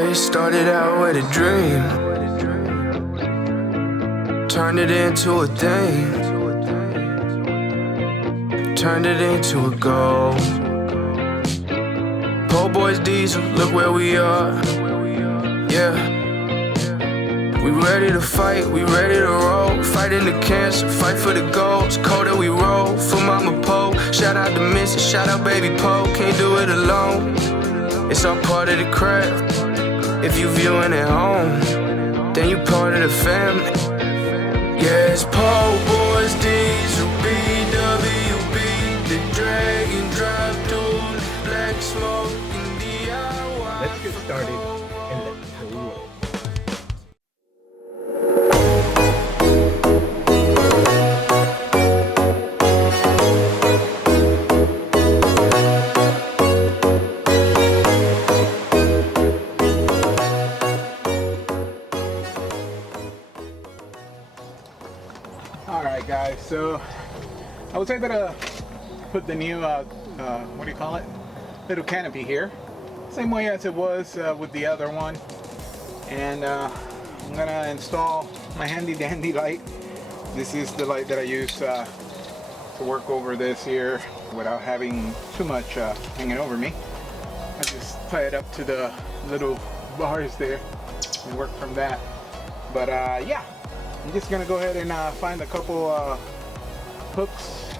Boy, started out with a dream, turned it into a thing, turned it into a goal. Po' boys diesel, look where we are. Yeah. We ready to fight, we ready to roll. Fighting the cancer, fight for the goals. Cold that we roll, for Mama Po. Shout out to Missy, shout out Baby Po. Can't do it alone, it's all part of the craft. If you viewing at home, then you part of the family. Yeah, it's Po' boys, diesel, BWB. The dragon drive through black smoke in DIY. Let's get started and let's roll. Alright guys, so I was able to put the new, what do you call it? Little canopy here. Same way as it was with the other one. And I'm gonna install my handy dandy light. This is the light that I use to work over this here without having too much hanging over me. I just tie it up to the little bars there and work from that. But yeah, I'm just gonna go ahead and find a couple hooks.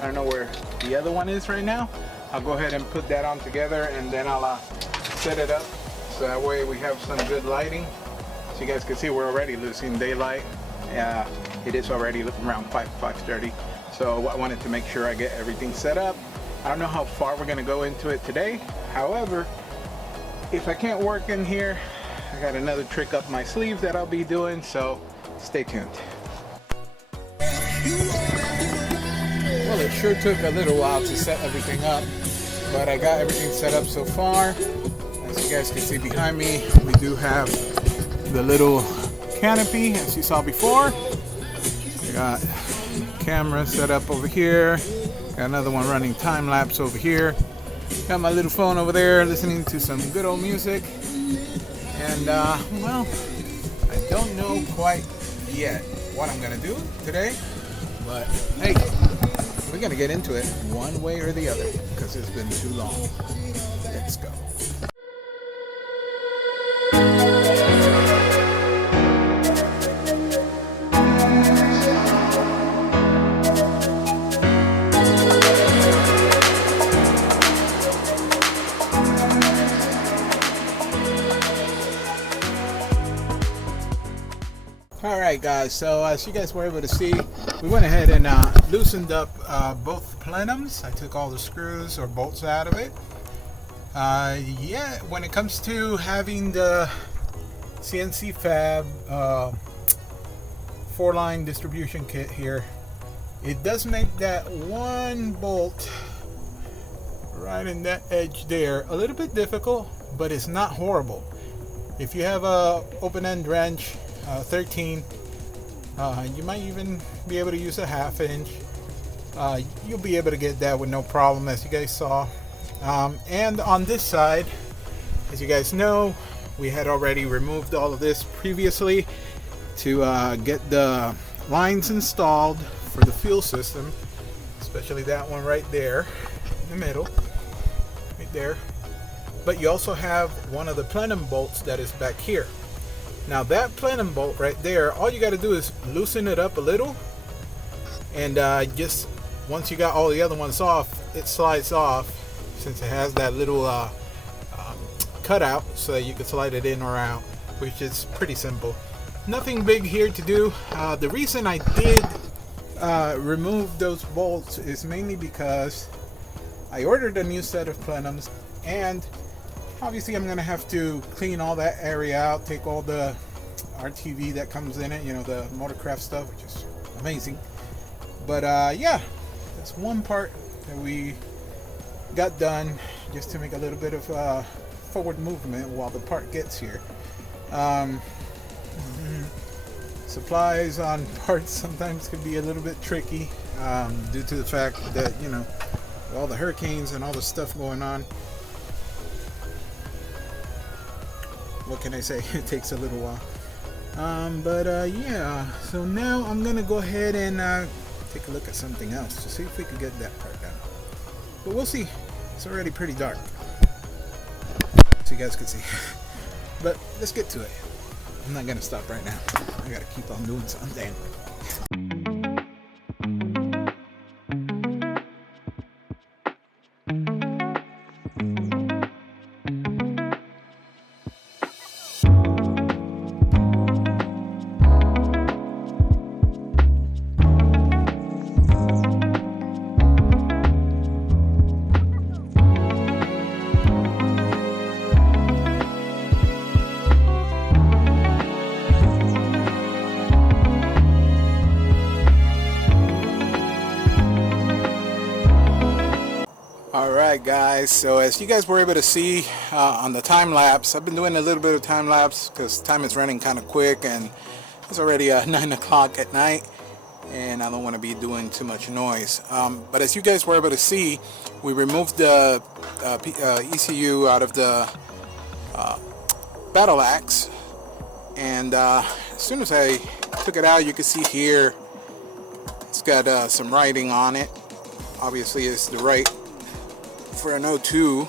I don't know where the other one is right now. I'll go ahead and put that on together and then I'll set it up so that way we have some good lighting. So you guys can see we're already losing daylight. It is already around 5:30. So I wanted to make sure I get everything set up. I don't know how far we're gonna go into it today. However, if I can't work in here, I got another trick up my sleeve that I'll be doing, so stay tuned. Well, it sure took a little while to set everything up, but I got everything set up so far. As you guys can see behind me, we do have the little canopy as you saw before. We got camera set up over here. Got another one running time lapse over here. Got my little phone over there listening to some good old music. And well, I don't know quite yet what I'm gonna do today, but hey, we're gonna get into it one way or the other because it's been too long. Let's go. Alright guys, so as you guys were able to see, we went ahead and loosened up both plenums. I took all the screws or bolts out of it. Yeah, when it comes to having the CNC Fab 4-line distribution kit here, it does make that one bolt right in that edge there a little bit difficult, but it's not horrible. If you have a open-end wrench 13, you might even be able to use a 1/2 inch. You'll be able to get that with no problem, as you guys saw. And on this side, as you guys know, we had already removed all of this previously to get the lines installed for the fuel system, especially that one right there in the middle, right there. But you also have one of the plenum bolts that is back here. Now that plenum bolt right there, all you got to do is loosen it up a little, and just once you got all the other ones off, it slides off since it has that little cutout so that you can slide it in or out, which is pretty simple. Nothing big here to do. The reason I did remove those bolts is mainly because I ordered a new set of plenums, and obviously I'm gonna have to clean all that area out, take all the RTV that comes in it, you know, the Motorcraft stuff, which is amazing. But yeah, that's one part that we got done just to make a little bit of forward movement while the part gets here. Supplies on parts sometimes can be a little bit tricky due to the fact that, you know, all the hurricanes and all the stuff going on. what can I say? It takes a little while. Yeah, so now I'm gonna go ahead and take a look at something else to see if we can get that part done. But we'll see. It's already pretty dark, so you guys can see. But let's get to it. I'm not gonna stop right now. I gotta keep on doing something. Alright guys, so as you guys were able to see on the time lapse, I've been doing a little bit of time lapse because time is running kind of quick and it's already 9 o'clock at night and I don't want to be doing too much noise. But as you guys were able to see, we removed the ECU out of the BATTLEAXE, and as soon as I took it out, you can see here it's got some writing on it. Obviously it's the right for an O2.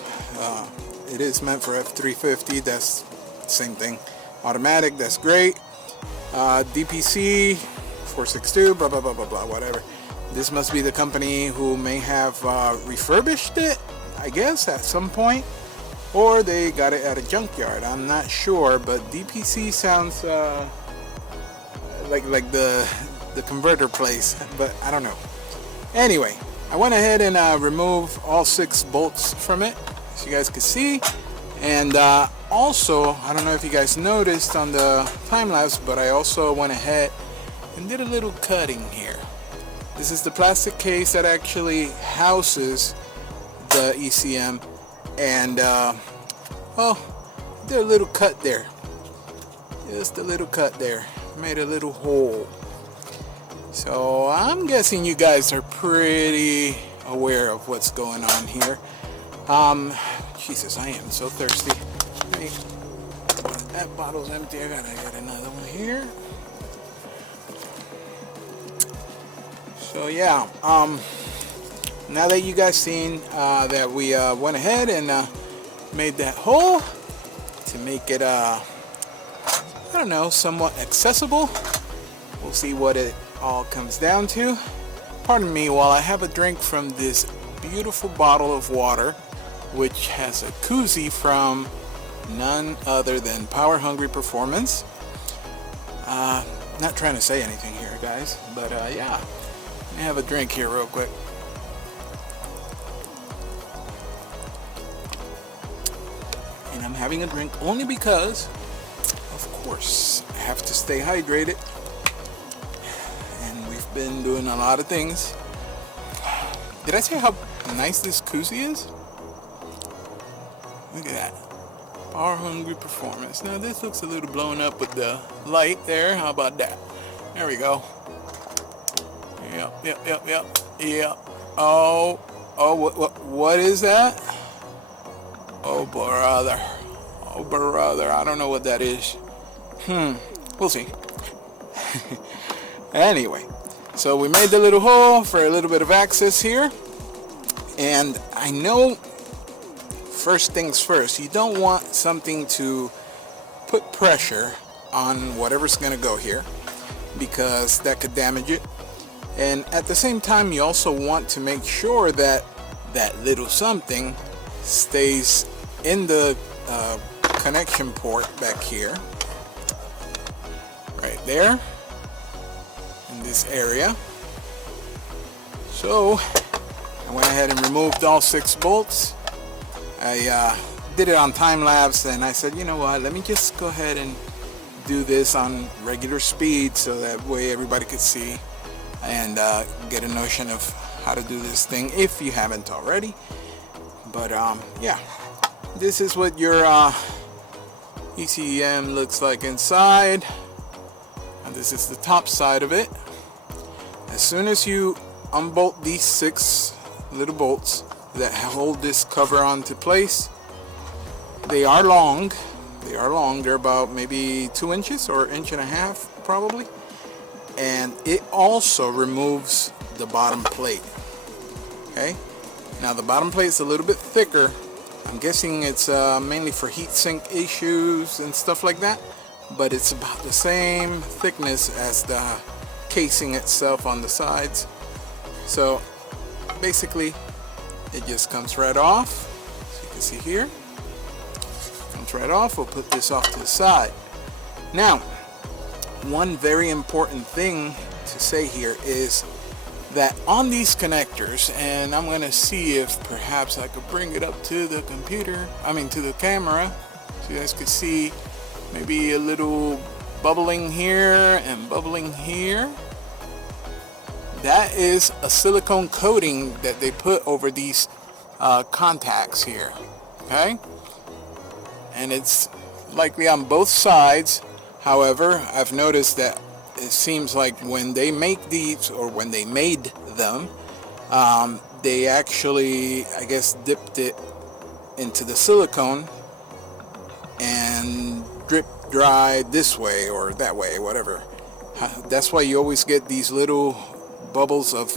It is meant for F-250. That's the same thing. Automatic, that's great. DPC 462, blah blah blah blah blah, whatever. This must be the company who may have refurbished it, I guess, at some point, or they got it at a junkyard. I'm not sure, but DPC sounds like the converter place, but I don't know. Anyway, I went ahead and removed all 6 bolts from it, as you guys can see. And also, I don't know if you guys noticed on the time lapse, but I also went ahead and did a little cutting here. This is the plastic case that actually houses the ECM, and well, did a little cut there. Just a little cut there. Made a little hole. So I'm guessing you guys are pretty aware of what's going on here. Jesus, I am so thirsty. Hey, that bottle's empty. I gotta get another one here. So yeah, now that you guys seen that we went ahead and made that hole to make it I don't know, somewhat accessible. We'll see what it all comes down to. Pardon me while I have a drink from this beautiful bottle of water, which has a koozie from none other than Power Hungry Performance. Not trying to say anything here, guys, but yeah, let me have a drink here real quick. And I'm having a drink only because, of course, I have to stay hydrated. And we've been doing a lot of things. Did I say how nice this koozie is? Look at that. Power Hungry Performance. Now this looks a little blown up with the light there. How about that? There we go. Yep. Oh, what is that? Oh brother, I don't know what that is. We'll see. Anyway, so we made the little hole for a little bit of access here, and I know, first things first, you don't want something to put pressure on whatever's going to go here, because that could damage it. And at the same time, you also want to make sure that that little something stays in the connection port back here, right there in this area. So I went ahead and removed all 6 bolts. I did it on time lapse, and I said, you know what, let me just go ahead and do this on regular speed so that way everybody could see and get a notion of how to do this thing if you haven't already. But yeah, this is what your ECM looks like inside, and this is the top side of it. As soon as you unbolt these 6 little bolts that hold this cover onto place, they are long, They are long. They're about maybe 2 inches or 1.5 inches probably. And it also removes the bottom plate. Okay. Now the bottom plate is a little bit thicker. I'm guessing it's mainly for heat sink issues and stuff like that. But it's about the same thickness as the casing itself on the sides. So basically it just comes right off. So you can see here, comes right off. We'll put this off to the side. Now, one very important thing to say here is that on these connectors, and I'm going to see if perhaps I could bring it up to the computer, to the camera, so you guys could see maybe a little bubbling here and bubbling here. That is a silicone coating that they put over these contacts here, okay? And it's likely on both sides. However, I've noticed that it seems like when they make these, or when they made them, they actually, I guess, dipped it into the silicone and drip dried this way or that way, whatever. That's why you always get these little bubbles of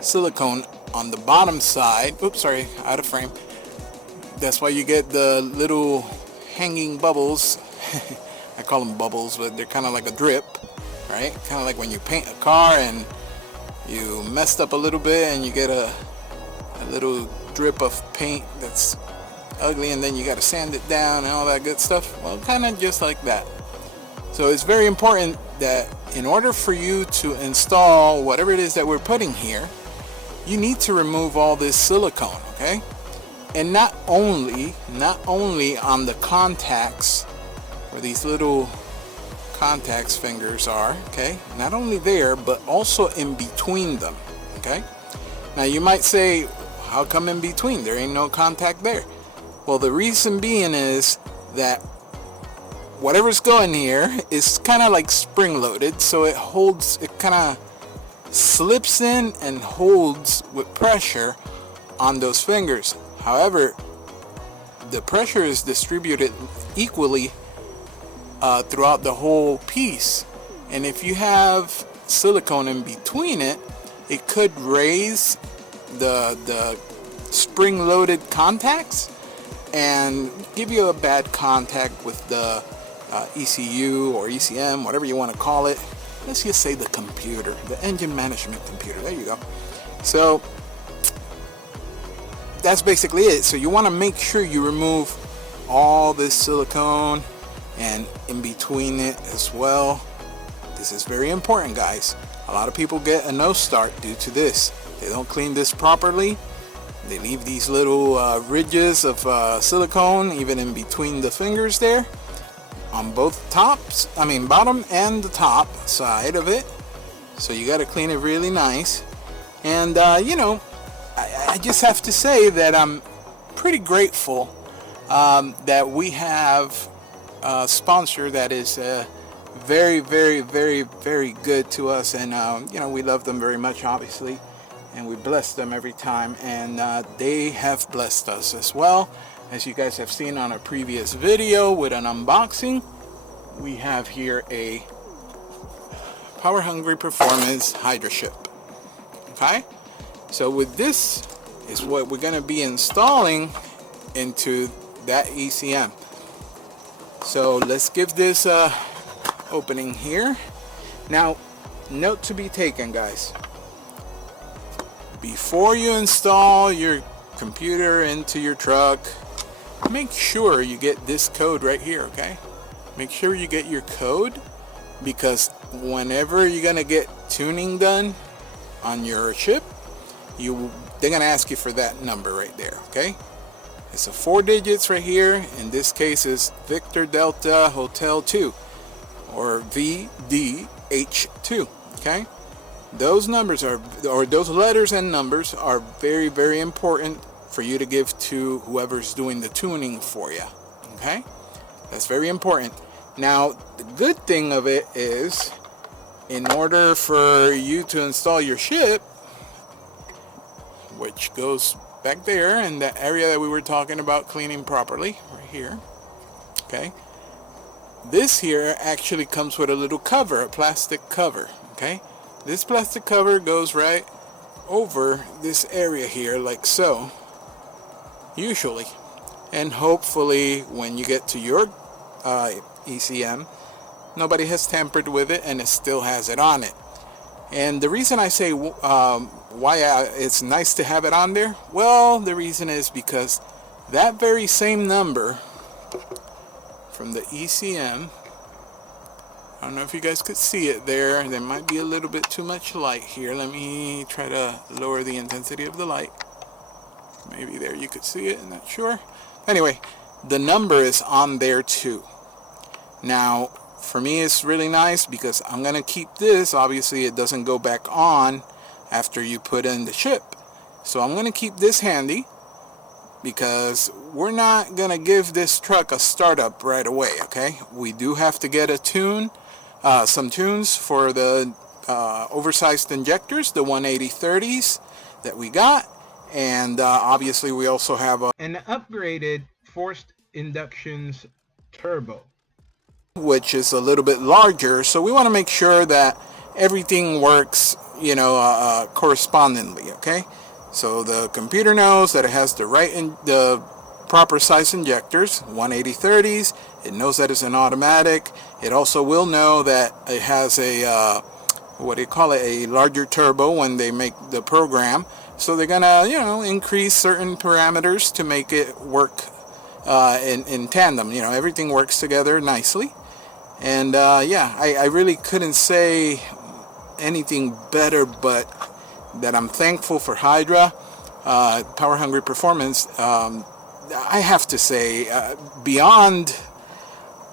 silicone on the bottom side. Oops, sorry, out of frame. That's why you get the little hanging bubbles. I call them bubbles, but they're kind of like a drip, right? Kind of like when you paint a car and you messed up a little bit and you get a little drip of paint that's ugly, and then you got to sand it down and all that good stuff. Well, kind of just like that. So it's very important that in order for you to install whatever it is that we're putting here, you need to remove all this silicone, okay? And not only on the contacts, where these little contacts fingers are, okay? Not only there, but also in between them, okay? Now you might say, how come in between? There ain't no contact there. Well, the reason being is that whatever's going here is kind of like spring loaded, so it holds, it kind of slips in and holds with pressure on those fingers. However, the pressure is distributed equally throughout the whole piece, and if you have silicone in between it, it could raise the spring loaded contacts and give you a bad contact with the ECU or ECM, whatever you want to call it. Let's just say the computer, the engine management computer. There you go. So that's basically it. So you want to make sure you remove all this silicone and in between it as well. This is very important, guys. A lot of people get a no start due to this. They don't clean this properly. They leave these little ridges of silicone even in between the fingers there on both bottom and the top side of it. So you got to clean it really nice. And I just have to say that I'm pretty grateful that we have a sponsor that is very, very, very, very good to us, and we love them very much, obviously, and we bless them every time, and they have blessed us as well. As you guys have seen on a previous video with an unboxing, we have here a Power Hungry Performance Hydra ship. Okay, so with this is what we're going to be installing into that ECM. So let's give this a opening here. Now, note to be taken, guys. Before you install your computer into your truck, make sure you get this code right here, okay? Make sure you get your code, because whenever you're gonna get tuning done on your ship, they're gonna ask you for that number right there, okay? It's a 4 digits right here. In this case, is Victor Delta Hotel 2, or VDH2. Okay, those numbers are, or those letters and numbers are very, very important for you to give to whoever's doing the tuning for you. Okay, that's very important. Now, the good thing of it is, in order for you to install your ship, which goes back there in the area that we were talking about cleaning properly, right here, Okay, this here actually comes with a little cover, a plastic cover. Okay, this plastic cover goes right over this area here, like so, usually, and hopefully when you get to your ECM, nobody has tampered with it and it still has it on it. And the reason I say why it's nice to have it on there, well, the reason is because that very same number from the ECM, I don't know if you guys could see it there. There might be a little bit too much light here. Let me try to lower the intensity of the light. Maybe there you could see it, I'm not sure. Anyway, the number is on there too. Now, for me it's really nice because I'm going to keep this. Obviously it doesn't go back on after you put in the chip. So I'm going to keep this handy because we're not going to give this truck a startup right away, okay? We do have to get a tune. Some tunes for the oversized injectors, the 180/30s that we got, and obviously we also have an upgraded forced inductions turbo, which is a little bit larger, so we want to make sure that everything works, you know, correspondingly. Okay, so the computer knows that it has the proper size injectors, 180/30s. It knows that it's an automatic. It also will know that it has a what do you call it, a larger turbo when they make the program. So they're gonna, you know, increase certain parameters to make it work in tandem. You know, everything works together nicely. And yeah, I really couldn't say anything better, but that I'm thankful for Hydra, Power Hungry Performance. I have to say, beyond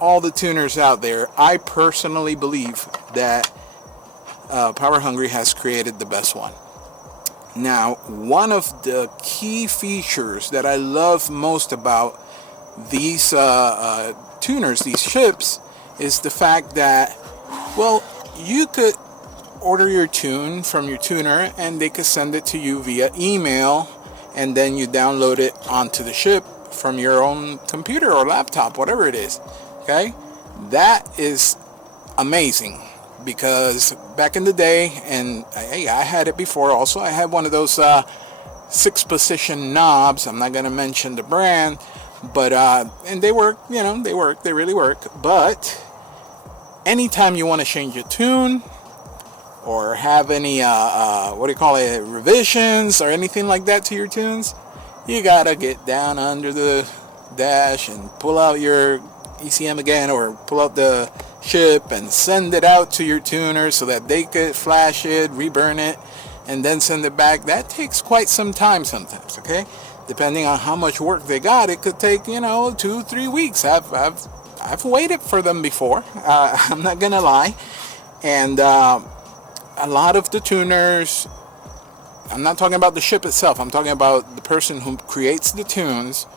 all the tuners out there, I personally believe that Power Hungry has created the best one. Now, one of the key features that I love most about these tuners, these chips, is the fact that, well, you could order your tune from your tuner and they could send it to you via email, and then you download it onto the chip from your own computer or laptop, whatever it is. Okay, that is amazing, because back in the day, and I had it before also, I had one of those 6-position knobs. I'm not going to mention the brand, but and they work, you know, they really work. But anytime you want to change a tune or have any what do you call it, revisions or anything like that to your tunes, you gotta get down under the dash and pull out your ECM again, or pull out the chip and send it out to your tuner so that they could flash it, reburn it, and then send it back. That takes quite some time sometimes, okay? Depending on how much work they got, it could take, you know, 2-3 weeks. I've waited for them before. I'm not gonna lie. And a lot of the tuners, I'm not talking about the chip itself, I'm talking about the person who creates the tunes,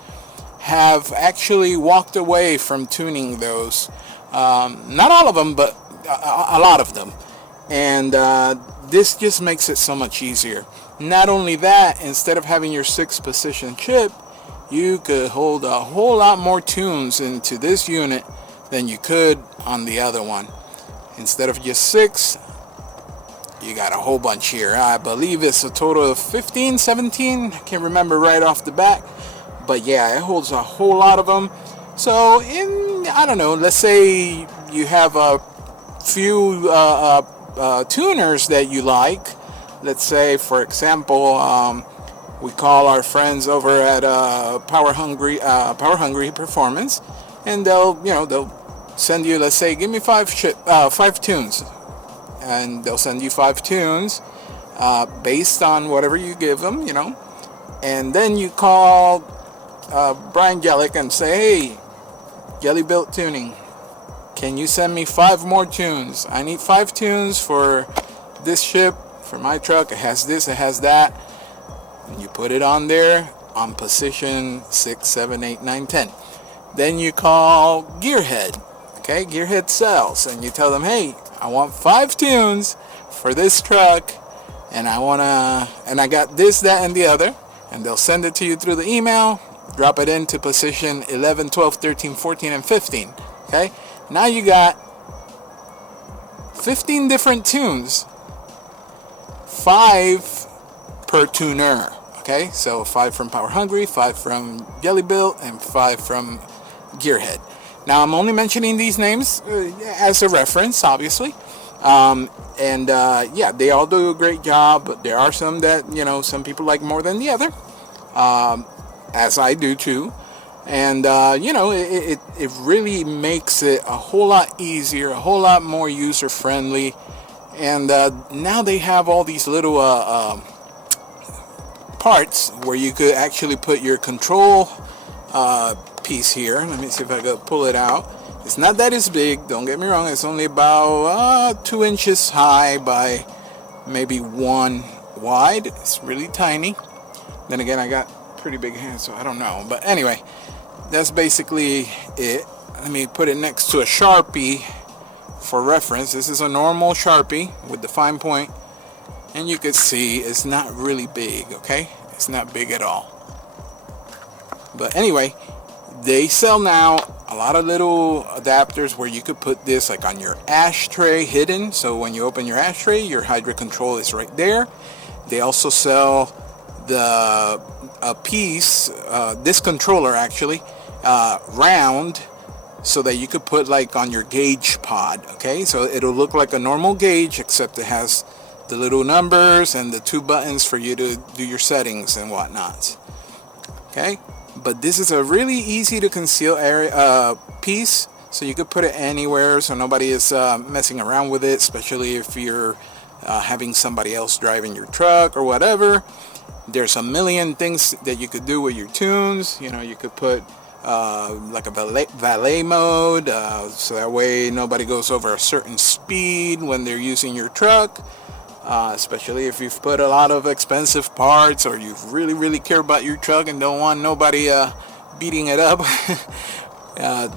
have actually walked away from tuning those. Not all of them, but a lot of them. And this just makes it so much easier. Not only that, instead of having your 6-position chip, you could hold a whole lot more tunes into this unit than you could on the other one. Instead of just 6, you got a whole bunch here. I believe it's a total of 15, 17. I can't remember right off the bat. But yeah, it holds a whole lot of them. So I don't know, let's say you have a few tuners that you like. Let's say, for example, we call our friends over at Power Hungry Performance, and they'll send you, let's say, give me 5 tunes, and they'll send you 5 tunes based on whatever you give them, you know. And then you call Brian Jellick and say, hey, Jelly Built Tuning, can you send me 5 more tunes? I need 5 tunes for this ship, for my truck. It has this, it has that. And you put it on there on position 6, 7, 8, 9, 10. Then you call Gearhead, okay, Gearhead Sales, and you tell them, hey, I want 5 tunes for this truck, and I got this, that, and the other, and they'll send it to you through the email. drop it into position 11, 12, 13, 14, and 15. Okay, now you got 15 different tunes, 5 per tuner. Okay, so 5 from Power Hungry, 5 from Jelly Built, and 5 from Gearhead. Now I'm only mentioning these names as a reference, obviously. Yeah, they all do a great job, but there are some that, you know, some people like more than the other, as I do too. And you know, it really makes it a whole lot easier, a whole lot more user friendly. And now they have all these little parts where you could actually put your control piece here. Let me see if I can pull it out. It's not that it's big, don't get me wrong. It's only about 2 inches high by maybe 1 wide. It's really tiny. Then again, I got pretty big hands, so I don't know. But anyway, that's basically it. Let me put it next to a Sharpie for reference. This is a normal Sharpie with the fine point, and you can see it's not really big. Okay, it's not big at all. But anyway, they sell now a lot of little adapters where you could put this like on your ashtray hidden, so when you open your ashtray, your Hydra control is right there. They also sell a piece, this controller actually, round, so that you could put like on your gauge pod. Okay, so it'll look like a normal gauge, except it has the little numbers and the 2 buttons for you to do your settings and whatnot. Okay, but this is a really easy to conceal area piece, so you could put it anywhere so nobody is messing around with it, especially if you're having somebody else driving your truck or whatever. There's a million things that you could do with your tunes. You know, you could put like a valet mode, so that way nobody goes over a certain speed when they're using your truck, especially if you've put a lot of expensive parts or you really care about your truck and don't want nobody beating it up.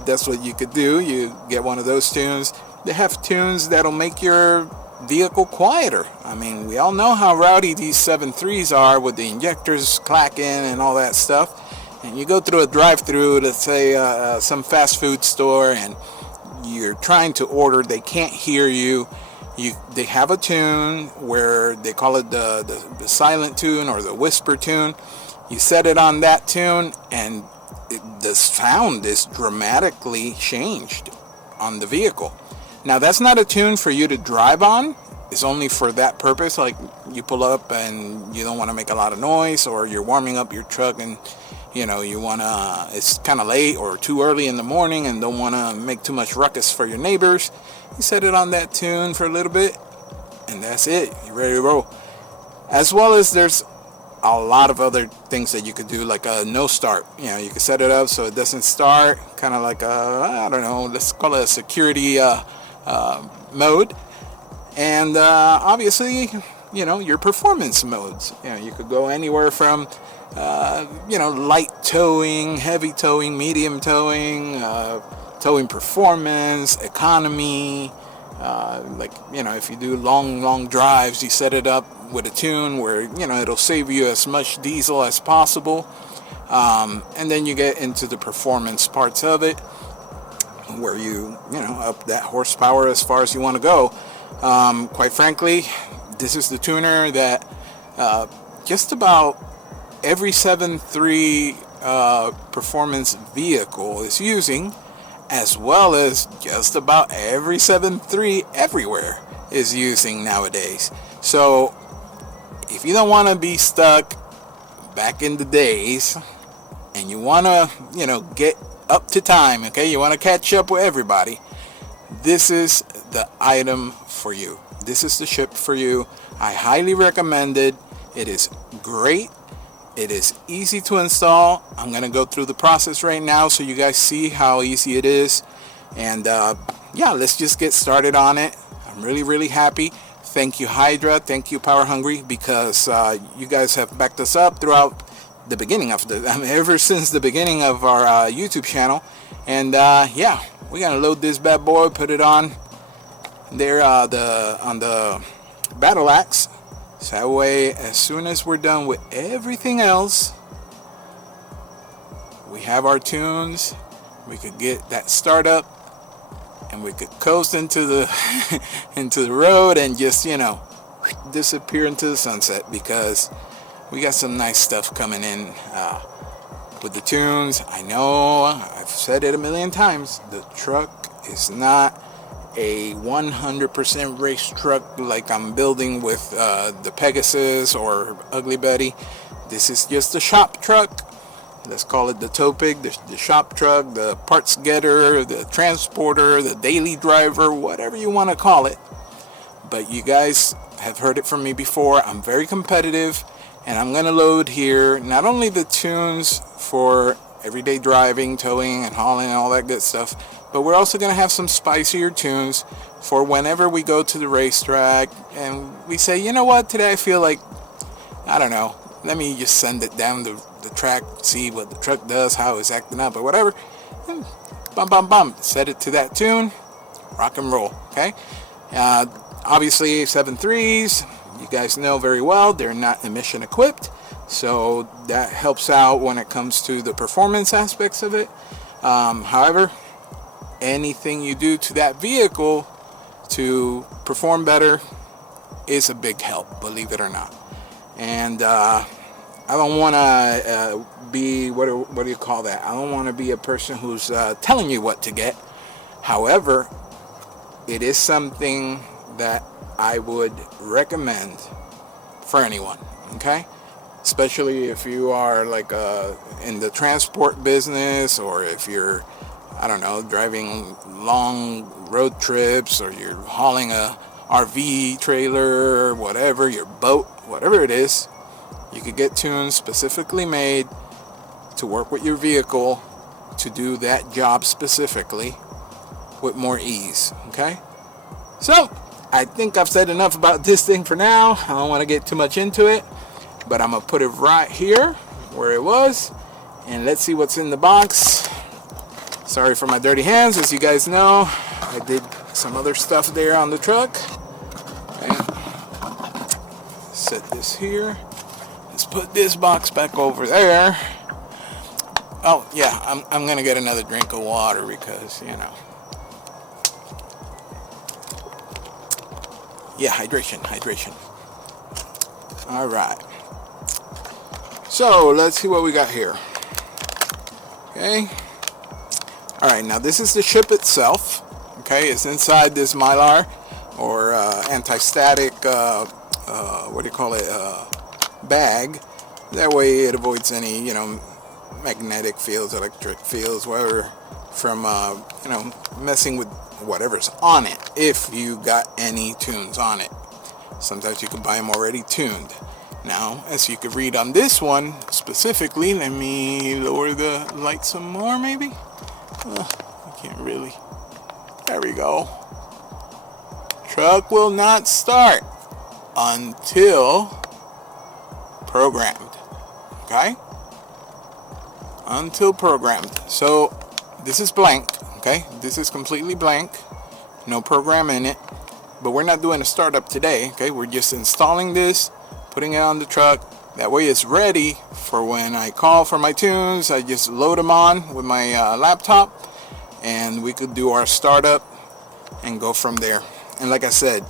That's what you could do. You get one of those tunes. They have tunes that'll make your vehicle quieter. I mean, we all know how rowdy these 7.3s are with the injectors clacking and all that stuff. And you go through a drive-through, let's say some fast food store, and you're trying to order, they can't hear you. They have a tune where they call it the silent tune or the whisper tune. You set it on that tune, and the sound is dramatically changed on the vehicle. Now, that's not a tune for you to drive on. It's only for that purpose. Like, you pull up and you don't want to make a lot of noise, or you're warming up your truck and, you know, you want to, it's kind of late or too early in the morning and don't want to make too much ruckus for your neighbors. You set it on that tune for a little bit, and that's it. You're ready to roll. As well as there's a lot of other things that you could do, like a no start. You know, you can set it up so it doesn't start, kind of like a, I don't know, let's call it a security mode. And obviously, you know, your performance modes. You know, you could go anywhere from you know, light towing, heavy towing, medium towing, towing performance, economy. Like, you know, if you do long drives, you set it up with a tune where, you know, it'll save you as much diesel as possible. And then you get into the performance parts of it, where you know, up that horsepower as far as you want to go. Quite frankly, this is the tuner that just about every 7.3 performance vehicle is using, as well as just about every 7.3 everywhere is using nowadays. So if you don't want to be stuck back in the days and you want to, you know, get up to time, okay, you want to catch up with everybody, this is the item for you. This is the chip for you. I highly recommend it. It is great. It is easy to install. I'm going to go through the process right now so you guys see how easy it is. And yeah, let's just get started on it. I'm really happy. Thank you, Hydra. Thank you, Power Hungry, because you guys have backed us up throughout the beginning of ever since the beginning of our YouTube channel. And yeah, we're going to load this bad boy, put it on there on the BATTLEAXE. So that way, as soon as we're done with everything else, we have our tunes, we could get that startup, and we could coast into the into the road and just, you know, disappear into the sunset, because we got some nice stuff coming in with the tunes. I know I've said it a million times, the truck is not a 100% race truck like I'm building with the Pegasus or Ugly Betty. This is just a shop truck. Let's call it the tow pig, the shop truck, the parts getter, the transporter, the daily driver, whatever you want to call it. But you guys have heard it from me before. I'm very competitive, and I'm going to load here not only the tunes for everyday driving, towing, and hauling, and all that good stuff, but we're also going to have some spicier tunes for whenever we go to the racetrack and we say, you know what, today I feel like, I don't know, let me just send it down the track, see what the truck does, how it's acting up or whatever. Bum, bum, bum. Set it to that tune. Rock and roll. Okay? Obviously, 7.3s, you guys know very well, they're not emission equipped. So that helps out when it comes to the performance aspects of it. However, anything you do to that vehicle to perform better is a big help, believe it or not. And I don't want to be, what do you call that? I don't want to be a person who's telling you what to get. However, it is something that I would recommend for anyone, okay? Especially if you are like in the transport business, or if you're, I don't know, driving long road trips, or you're hauling a RV trailer, or whatever, your boat, whatever it is. You could get tunes specifically made to work with your vehicle to do that job specifically with more ease, okay? So, I think I've said enough about this thing for now. I don't want to get too much into it, but I'm going to put it right here where it was, and let's see what's in the box. Sorry for my dirty hands. As you guys know, I did some other stuff there on the truck. Okay. Set this here. Let's put this box back over there. Oh, yeah, I'm going to get another drink of water because, you know. Yeah, hydration. All right. So, let's see what we got here. Okay. All right, now this is the ship itself. Okay, it's inside this Mylar or anti-static, what do you call it, bag. That way it avoids any, you know, magnetic fields, electric fields, whatever, from, you know, messing with whatever's on it, if you got any tunes on it. Sometimes you can buy them already tuned. Now, as you can read on this one specifically, let me lower the light some more, maybe. I can't really. There we go. Truck will not start until programmed. Okay? Until programmed. So, this is blank. Okay? This is completely blank. No program in it. But we're not doing a startup today. Okay? We're just installing this, putting it on the truck. That way it's ready for when I call for my tunes. I just load them on with my laptop, and we could do our startup and go from there. And like I said,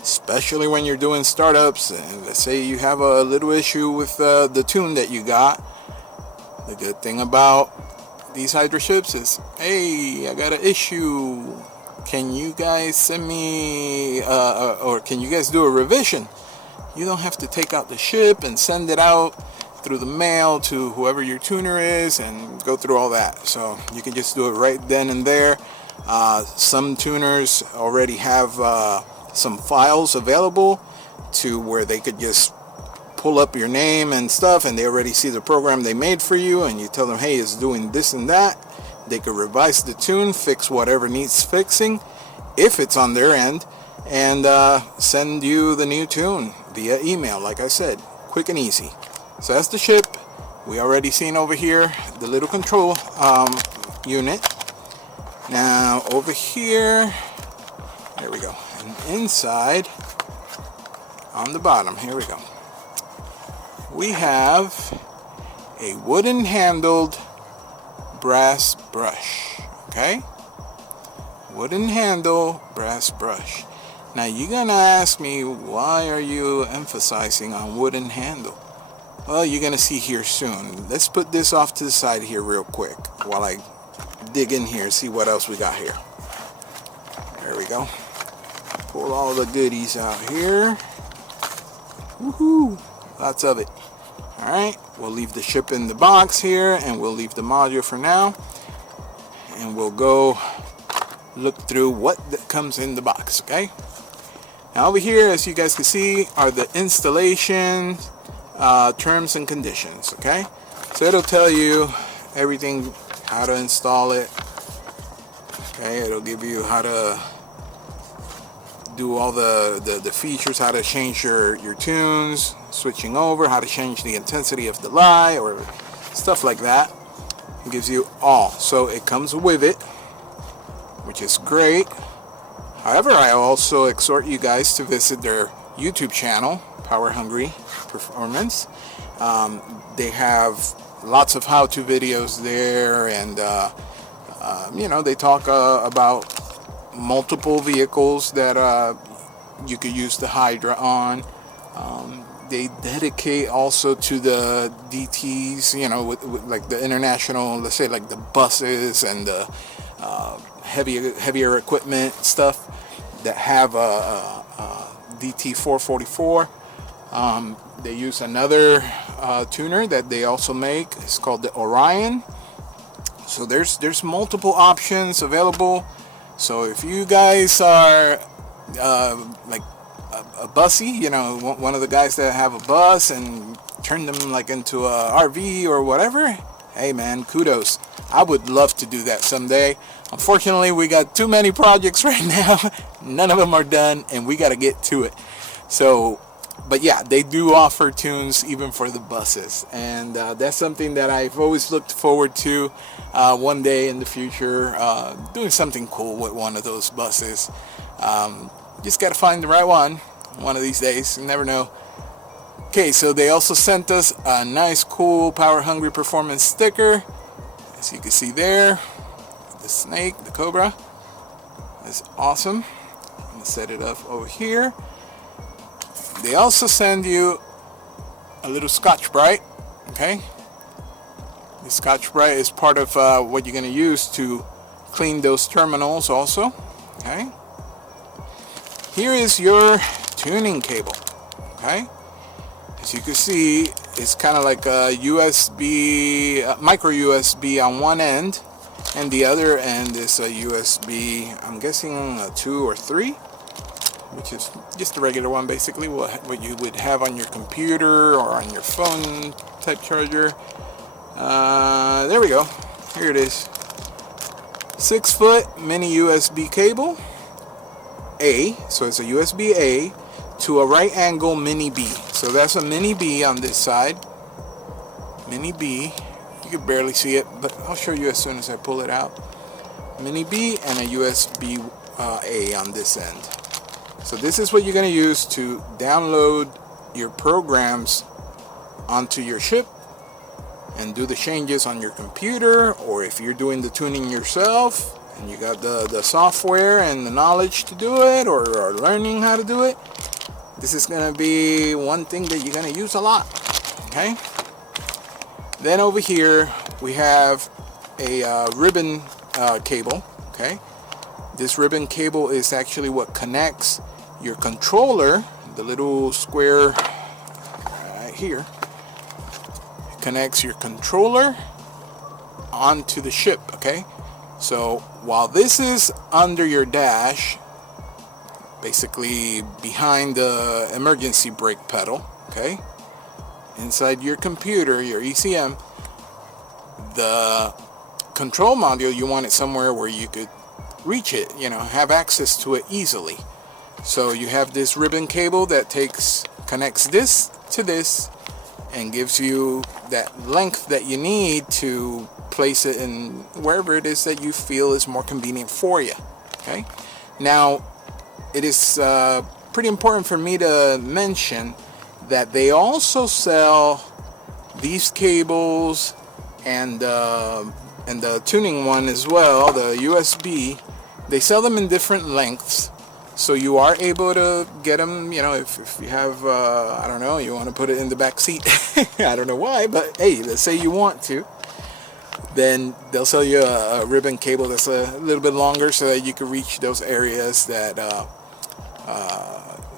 especially when you're doing startups, and let's say you have a little issue with the tune that you got, the good thing about these Hydra ships is, hey, I got an issue. Can you guys send me, or can you guys do a revision? You don't have to take out the ship and send it out through the mail to whoever your tuner is and go through all that. So you can just do it right then and there. Some tuners already have some files available to where they could just pull up your name and stuff, and they already see the program they made for you, and you tell them, hey, it's doing this and that. They could revise the tune, fix whatever needs fixing if it's on their end, and send you the new tune via email, like I said, quick and easy. So that's the ship. We already seen over here the little control unit. Now over here, there we go, and inside on the bottom, here we go, we have a wooden handled brass brush. Okay, wooden handle, brass brush. Now you're gonna ask me, why are you emphasizing on wooden handle? Well, you're gonna see here soon. Let's put this off to the side here real quick while I dig in here and see what else we got here. There we go. Pull all the goodies out here. Woohoo! Lots of it. Alright, we'll leave the ship in the box here, and we'll leave the module for now. And we'll go look through what comes in the box, okay? Now over here, as you guys can see, are the installation terms and conditions, okay? So it'll tell you everything, how to install it. Okay, it'll give you how to do all the features, how to change your tunes, switching over, how to change the intensity of the light, or stuff like that. It gives you all. So it comes with it, which is great. However, I also exhort you guys to visit their YouTube channel, Power Hungry Performance. They have lots of how-to videos there, and you know, they talk about multiple vehicles that you could use the Hydra on. They dedicate also to the DTs, you know, with like the international, let's say like the buses and the heavier equipment stuff that have a DT 444. They use another tuner that they also make. It's called the Orion. So there's multiple options available. So if you guys are like a bussy, you know, one of the guys that have a bus and turn them like into a RV or whatever, hey man, kudos. I would love to do that someday. Unfortunately, we got too many projects right now. None of them are done, and we got to get to it. So, but yeah, they do offer tunes even for the buses, and that's something that I've always looked forward to one day in the future, doing something cool with one of those buses. Just got to find the right one of these days. You never know. Okay, so they also sent us a nice, cool Power Hungry Performance sticker. As you can see there, the snake, the cobra. That's awesome. I'm going to set it up over here. They also send you a little Scotch-Brite, okay? The Scotch-Brite is part of what you're going to use to clean those terminals also, okay? Here is your tuning cable, okay? As you can see, it's kind of like a USB, micro USB on one end, and the other end is a USB, I'm guessing a 2 or 3, which is just a regular one, basically, what you would have on your computer or on your phone type charger. There we go. Here it is. 6-foot mini USB cable, A, so it's a USB A, to a right angle mini B. So that's a mini B on this side. Mini B. You can barely see it, but I'll show you as soon as I pull it out. Mini B and a USB A on this end. So this is what you're going to use to download your programs onto your ship and do the changes on your computer, or if you're doing the tuning yourself and you got the software and the knowledge to do it, or learning how to do it, this is going to be one thing that you're going to use a lot, okay? Then over here we have a ribbon cable, okay? This ribbon cable is actually what connects your controller, the little square right here. It connects your controller onto the ship, okay? So while this is under your dash, basically behind the emergency brake pedal, okay, inside your computer, your ECM, the control module, you want it somewhere where you could reach it, you know, have access to it easily. So you have this ribbon cable that connects this to this and gives you that length that you need to place it in wherever it is that you feel is more convenient for you, okay? Now, it is pretty important for me to mention that they also sell these cables and and the tuning one as well, the USB, they sell them in different lengths, so you are able to get them, you know, if you have, I don't know, you want to put it in the back seat. I don't know why, but hey, let's say you want to, then they'll sell you a ribbon cable that's a little bit longer so that you can reach those areas that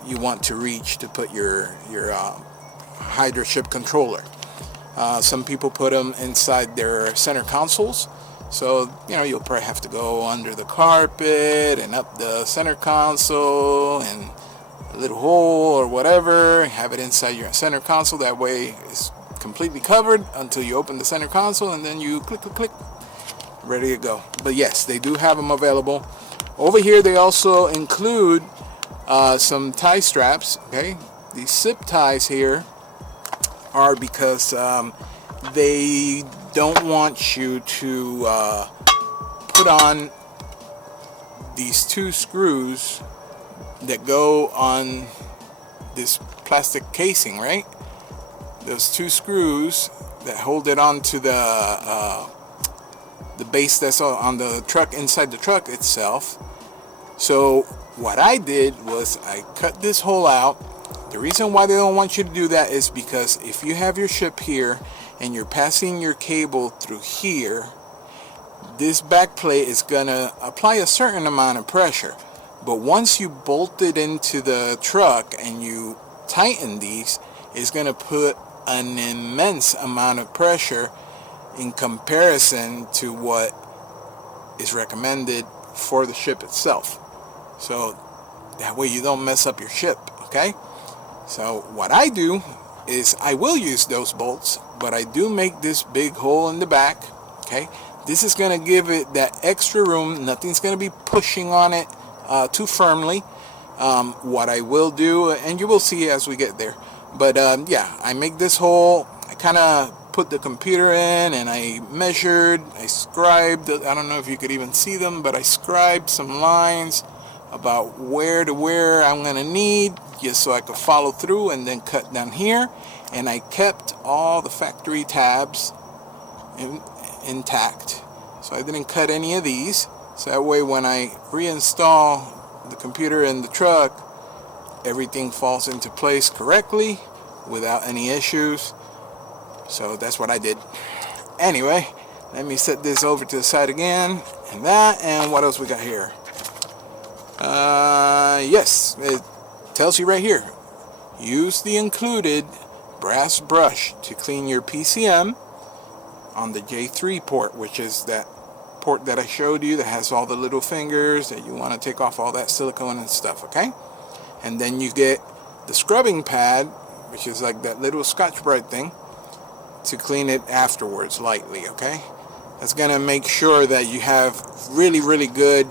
you want to reach to put your Hydra ship controller. Some people put them inside their center consoles, so you know you'll probably have to go under the carpet and up the center console and a little hole or whatever, have it inside your center console. That way it's completely covered until you open the center console, and then you click, ready to go. But yes, they do have them available. Over here they also include some tie straps. Okay, these zip ties here are because they don't want you to put on these two screws that go on this plastic casing, right? Those two screws that hold it onto the base that's on the truck, inside the truck itself. So what I did was I cut this hole out. The reason why they don't want you to do that is because if you have your ship here and you're passing your cable through here, this back plate is gonna apply a certain amount of pressure. But once you bolt it into the truck and you tighten these, it's gonna put an immense amount of pressure in comparison to what is recommended for the ship itself. So that way you don't mess up your ship, okay? So what I do is I will use those bolts, but I do make this big hole in the back, okay? This is going to give it that extra room. Nothing's going to be pushing on it too firmly. What I will do, and you will see as we get there, but yeah, I make this hole. I kind of put the computer in and I measured, I scribed, I don't know if you could even see them, but I scribed some lines about where to where I'm going to need, just so I could follow through, and then cut down here. And I kept all the factory tabs intact, so I didn't cut any of these, so that way when I reinstall the computer in the truck, everything falls into place correctly without any issues. So that's what I did. Anyway, let me set this over to the side again, and that, and what else we got here? Yes, it tells you right here, use the included brass brush to clean your PCM on the J3 port, which is that port that I showed you that has all the little fingers that you want to take off all that silicone and stuff, okay? And then you get the scrubbing pad, which is like that little Scotch-Brite thing, to clean it afterwards lightly, okay? That's gonna make sure that you have really, really good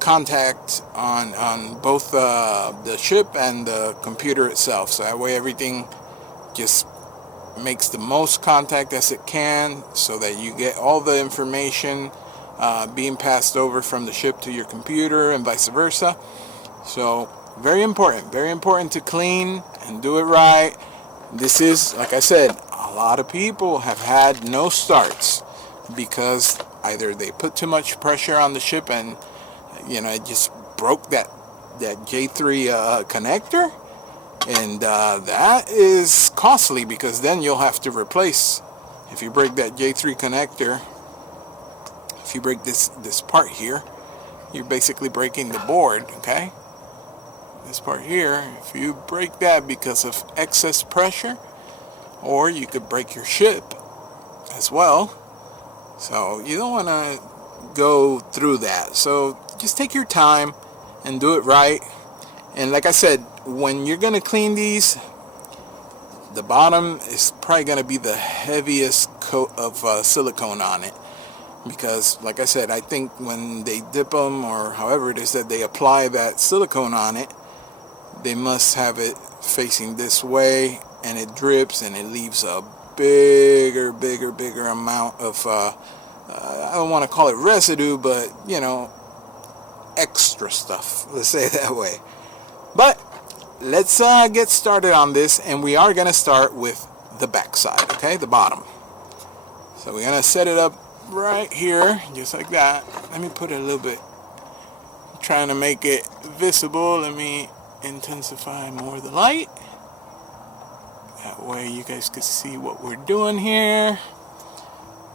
contact on both the ship and the computer itself, so that way everything just makes the most contact as it can, so that you get all the information being passed over from the ship to your computer and vice versa. So very important to clean and do it right. This is, like I said, a lot of people have had no starts because either they put too much pressure on the ship and it just broke that J3 connector, and that is costly, because then you'll have to replace. If you break that J3 connector, if you break this part here, you're basically breaking the board, okay? This part here, if you break that because of excess pressure, or you could break your ship as well. So you don't want to go through that. So just take your time and do it right. And like I said, when you're going to clean these, the bottom is probably going to be the heaviest coat of silicone on it, because like I said, I think when they dip them, or however it is that they apply that silicone on it, they must have it facing this way, and it drips and it leaves a bigger amount of I don't want to call it residue, but extra stuff, let's say it that way. But let's get started on this, and we are going to start with the back side, okay, the bottom. So we're gonna set it up right here, just like that. Let me put it a little bit, I'm trying to make it visible. Let me intensify more of the light. That way you guys can see what we're doing here.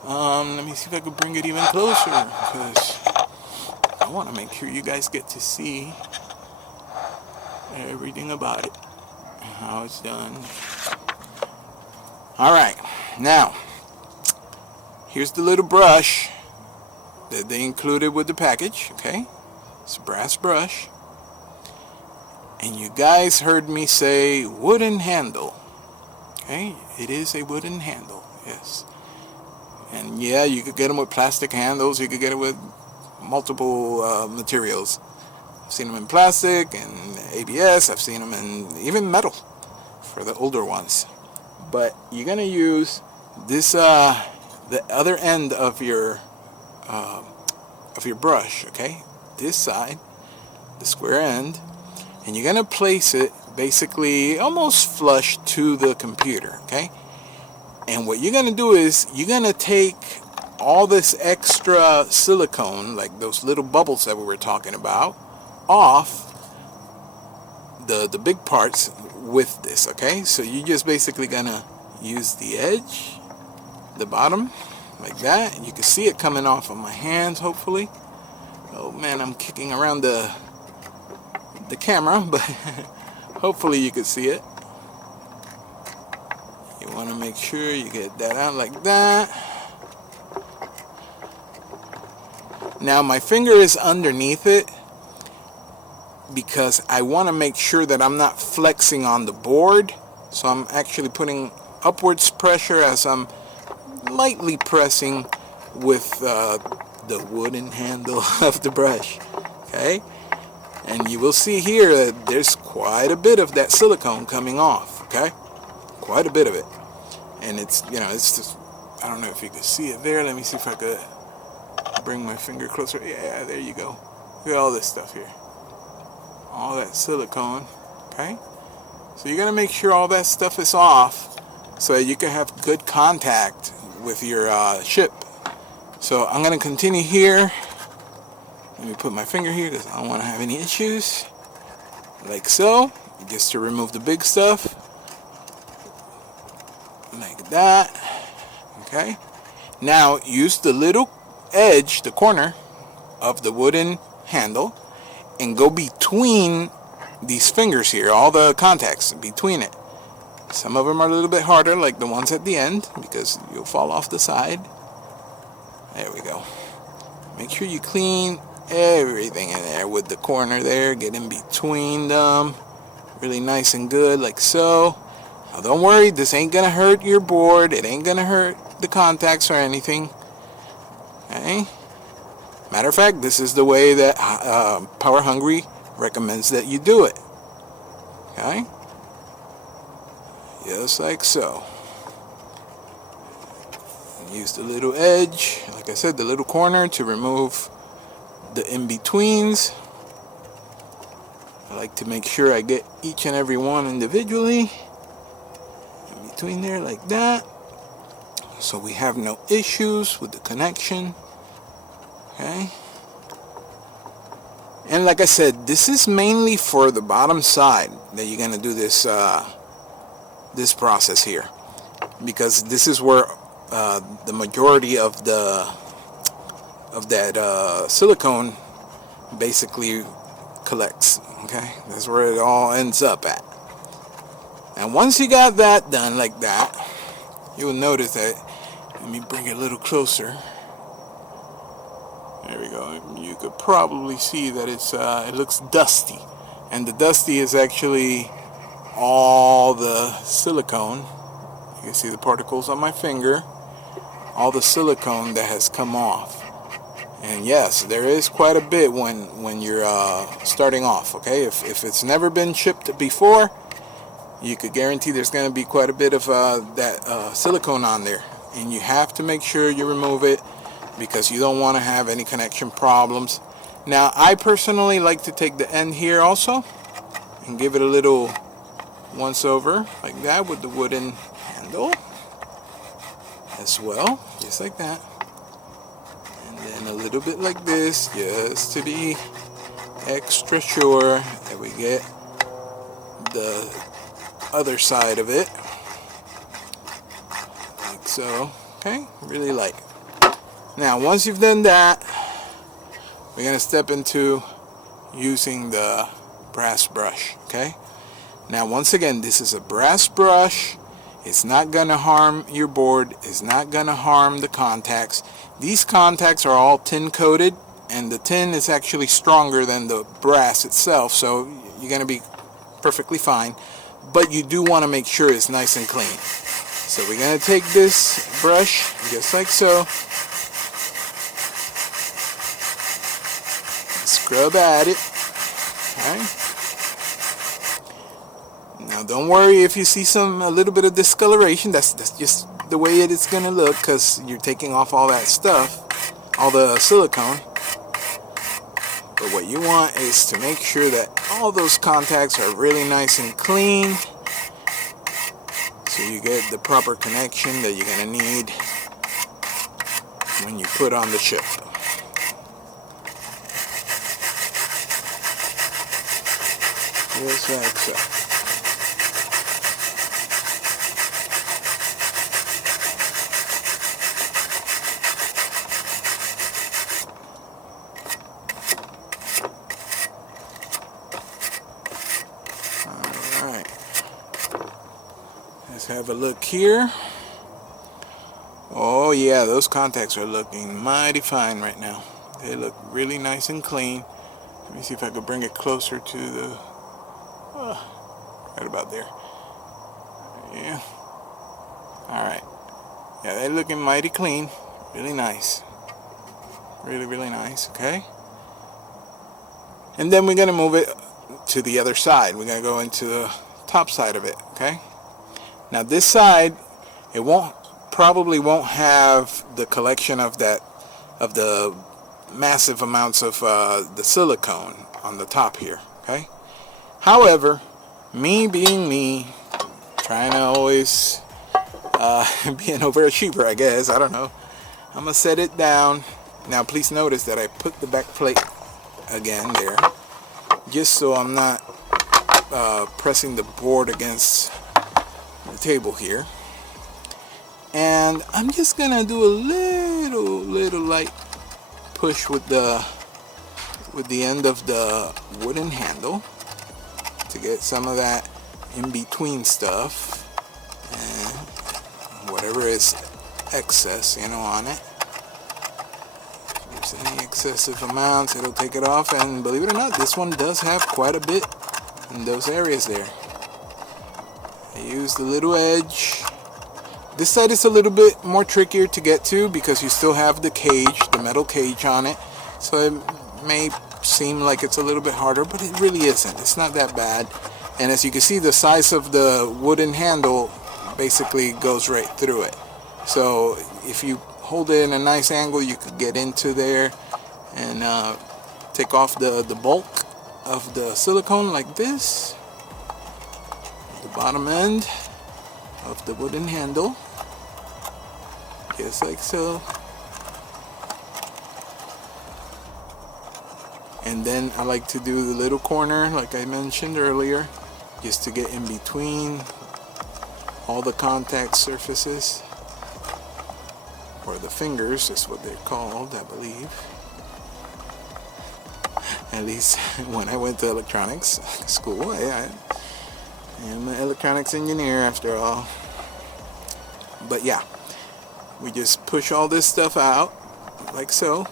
Let me see if I can bring it even closer, because I want to make sure you guys get to see everything about it, how it's done. Alright, now here's the little brush that they included with the package. Okay, it's a brass brush, and you guys heard me say wooden handle. Okay, it is a wooden handle, yes. And yeah, you could get them with plastic handles, you could get it with multiple materials. I've seen them in plastic and ABS, I've seen them in even metal for the older ones. But you're going to use this, the other end of your brush, okay? This side, the square end, and you're going to place it basically almost flush to the computer, okay? And what you're going to do is you're going to take all this extra silicone, like those little bubbles that we were talking about, off the big parts with this, okay? So you're just basically going to use the edge, the bottom, like that. And you can see it coming off of my hands, hopefully. Oh man, I'm kicking around the camera, but hopefully you can see it. You want to make sure you get that out like that. Now my finger is underneath it because I want to make sure that I'm not flexing on the board. So I'm actually putting upwards pressure as I'm lightly pressing with the wooden handle of the brush. Okay, and you will see here that there's quite a bit of that silicone coming off. Okay, quite a bit of it, and it's, you know, it's just, I don't know if you can see it there. Let me see if I could bring my finger closer. Yeah, there you go. Look at all this stuff here, all that silicone. Okay, so you're gonna make sure all that stuff is off so that you can have good contact with your ship. So I'm gonna continue here. Let me put my finger here because I don't want to have any issues. Like so, just to remove the big stuff. Like that. Okay. Now use the little edge, the corner of the wooden handle, and go between these fingers here, all the contacts between it. Some of them are a little bit harder, like the ones at the end, because you'll fall off the side. There we go. Make sure you clean everything in there with the corner there. Get in between them really nice and good, like so. Now don't worry, this ain't gonna hurt your board. It ain't gonna hurt the contacts or anything. Okay. Matter of fact, this is the way that Power Hungry recommends that you do it. Okay. Just like so. Use the little edge, like I said, the little corner, to remove the in-betweens. I like to make sure I get each and every one individually in between there, like that, so we have no issues with the connection. Okay. And like I said, this is mainly for the bottom side that you're gonna do this this process here, because this is where the majority of that silicone basically collects. Okay, that's where it all ends up at. And once you got that done like that, you will notice that, let me bring it a little closer. There we go. You could probably see that it's it looks dusty, and the dusty is actually all the silicone. You can see the particles on my finger, all the silicone that has come off. And yes, there is quite a bit when you're starting off. Okay, if it's never been shipped before, you could guarantee there's going to be quite a bit of that silicone on there, and you have to make sure you remove it because you don't want to have any connection problems. Now, I personally like to take the end here also and give it a little once over like that with the wooden handle, as well, just like that. And then a little bit like this, just to be extra sure that we get the other side of it, like so. Okay, really light. Now once you've done that, we're going to step into using the brass brush. Okay, now once again, this is a brass brush. It's not going to harm your board. It's not going to harm the contacts. These contacts are all tin coated, and the tin is actually stronger than the brass itself, so you're going to be perfectly fine. But you do want to make sure it's nice and clean. So we're going to take this brush just like so, scrub at it. Okay. Now don't worry if you see a little bit of discoloration. That's just the way it is going to look, because you're taking off all that stuff, all the silicone. But what you want is to make sure that all those contacts are really nice and clean, so you get the proper connection that you're going to need when you put on the chip. Just like so. Alright. Let's have a look here. Oh yeah, those contacts are looking mighty fine right now. They look really nice and clean. Let me see if I could bring it closer to the... right about there. Yeah. Alright. Yeah, they're looking mighty clean. Really nice. Really, really nice. Okay. And then we're going to move it to the other side. We're going to go into the top side of it. Okay. Now this side, it probably won't have the collection of the massive amounts of the silicone on the top here. Okay. However, me being me, trying to always be an overachiever, I guess, I don't know, I'm going to set it down. Now please notice that I put the back plate again there, just so I'm not pressing the board against the table here. And I'm just going to do a little light push with the end of the wooden handle, to get some of that in between stuff and whatever is excess, on it. If there's any excessive amounts, it'll take it off. And believe it or not, this one does have quite a bit in those areas there. I use the little edge. This side is a little bit more trickier to get to because you still have the cage, the metal cage on it, so it may seem like it's a little bit harder, but it really isn't. It's not that bad. And as you can see, the size of the wooden handle basically goes right through it. So if you hold it in a nice angle, you could get into there and take off the bulk of the silicone like this, the bottom end of the wooden handle, just like so. And then I like to do the little corner like I mentioned earlier, just to get in between all the contact surfaces, or the fingers is what they're called, I believe. At least when I went to electronics school. I am an electronics engineer after all. But yeah, we just push all this stuff out like so.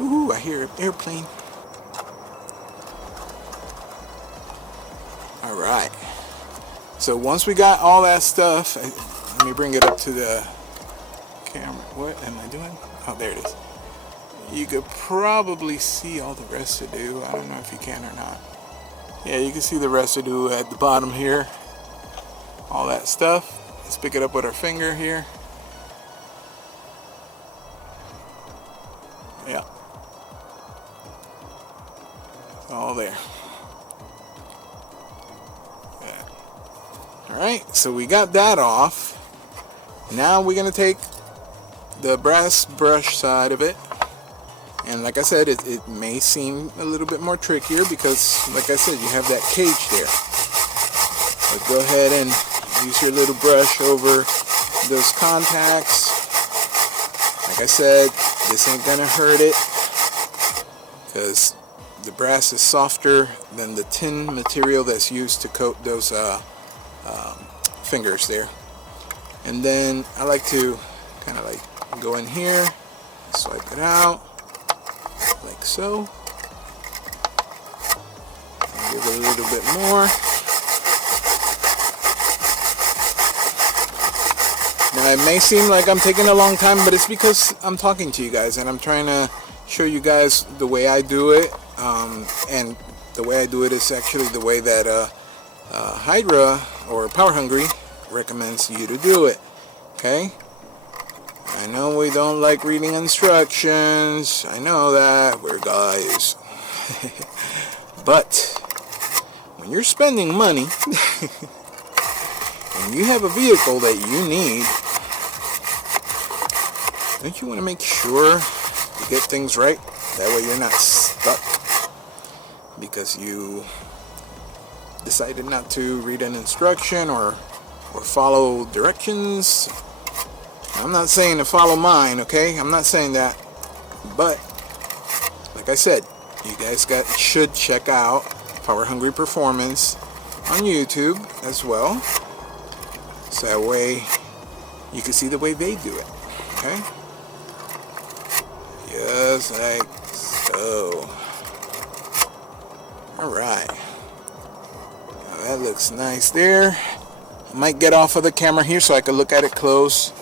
Ooh, I hear an airplane. Alright. So once we got all that stuff, let me bring it up to the camera. What am I doing? Oh, there it is. You could probably see all the residue. I don't know if you can or not. Yeah, you can see the residue at the bottom here. All that stuff. Let's pick it up with our finger here. Yeah. All there. Yeah. Alright, so we got that off. Now we're going to take the brass brush side of it. And like I said, it may seem a little bit more trickier because, like I said, you have that cage there. But go ahead and use your little brush over those contacts. Like I said, this ain't gonna hurt it because the brass is softer than the tin material that's used to coat those fingers there. And then I like to kind of like go in here, swipe it out like so, and give it a little bit more. Now it may seem like I'm taking a long time, but it's because I'm talking to you guys and I'm trying to show you guys the way I do it, and the way I do it is actually the way that Hydra or Power Hungry recommends you to do it. Okay, I know we don't like reading instructions, I know that, we're guys. But when you're spending money and you have a vehicle that you need, don't you want to make sure you get things right? That way you're not stuck because you decided not to read an instruction or follow directions. I'm not saying to follow mine, okay? I'm not saying that. But like I said, you guys should check out Power Hungry Performance on YouTube as well. So that way you can see the way they do it. Okay? Just like so. Alright. That looks nice there. I might get off of the camera here so I can look at it close.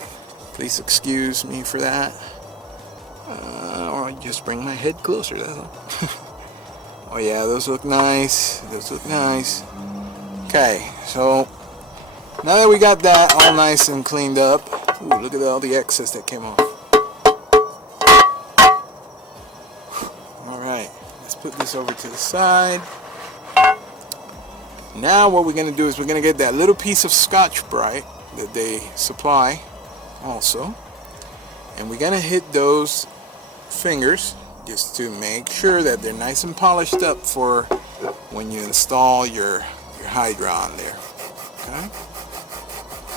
Please excuse me for that. Or I'll just bring my head closer, that's all. Oh yeah, those look nice. Those look nice. Okay, so now that we got that all nice and cleaned up, ooh, look at all the excess that came off. Alright, let's put this over to the side. Now what we're going to do is we're going to get that little piece of Scotch-Brite that they supply also. And we're going to hit those fingers just to make sure that they're nice and polished up for when you install your Hydra on there. Okay?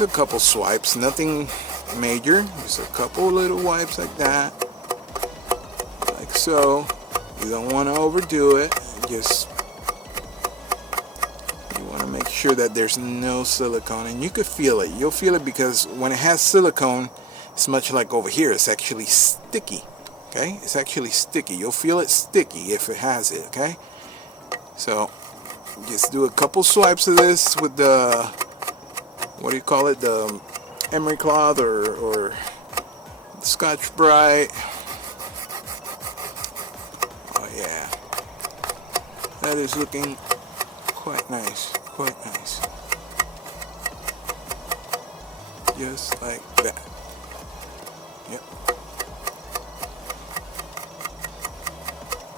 A couple swipes, nothing major, just a couple little wipes like that, like so. You don't want to overdo it, just you want to make sure that there's no silicone, and you could feel it. You'll feel it because when it has silicone, it's much like over here, it's actually sticky. Okay, it's actually sticky. You'll feel it sticky if it has it. Okay, so just do a couple swipes of this with the, what do you call it, the emery cloth or Scotch-Brite. Oh yeah, that is looking quite nice, quite nice. Just like that. Yep.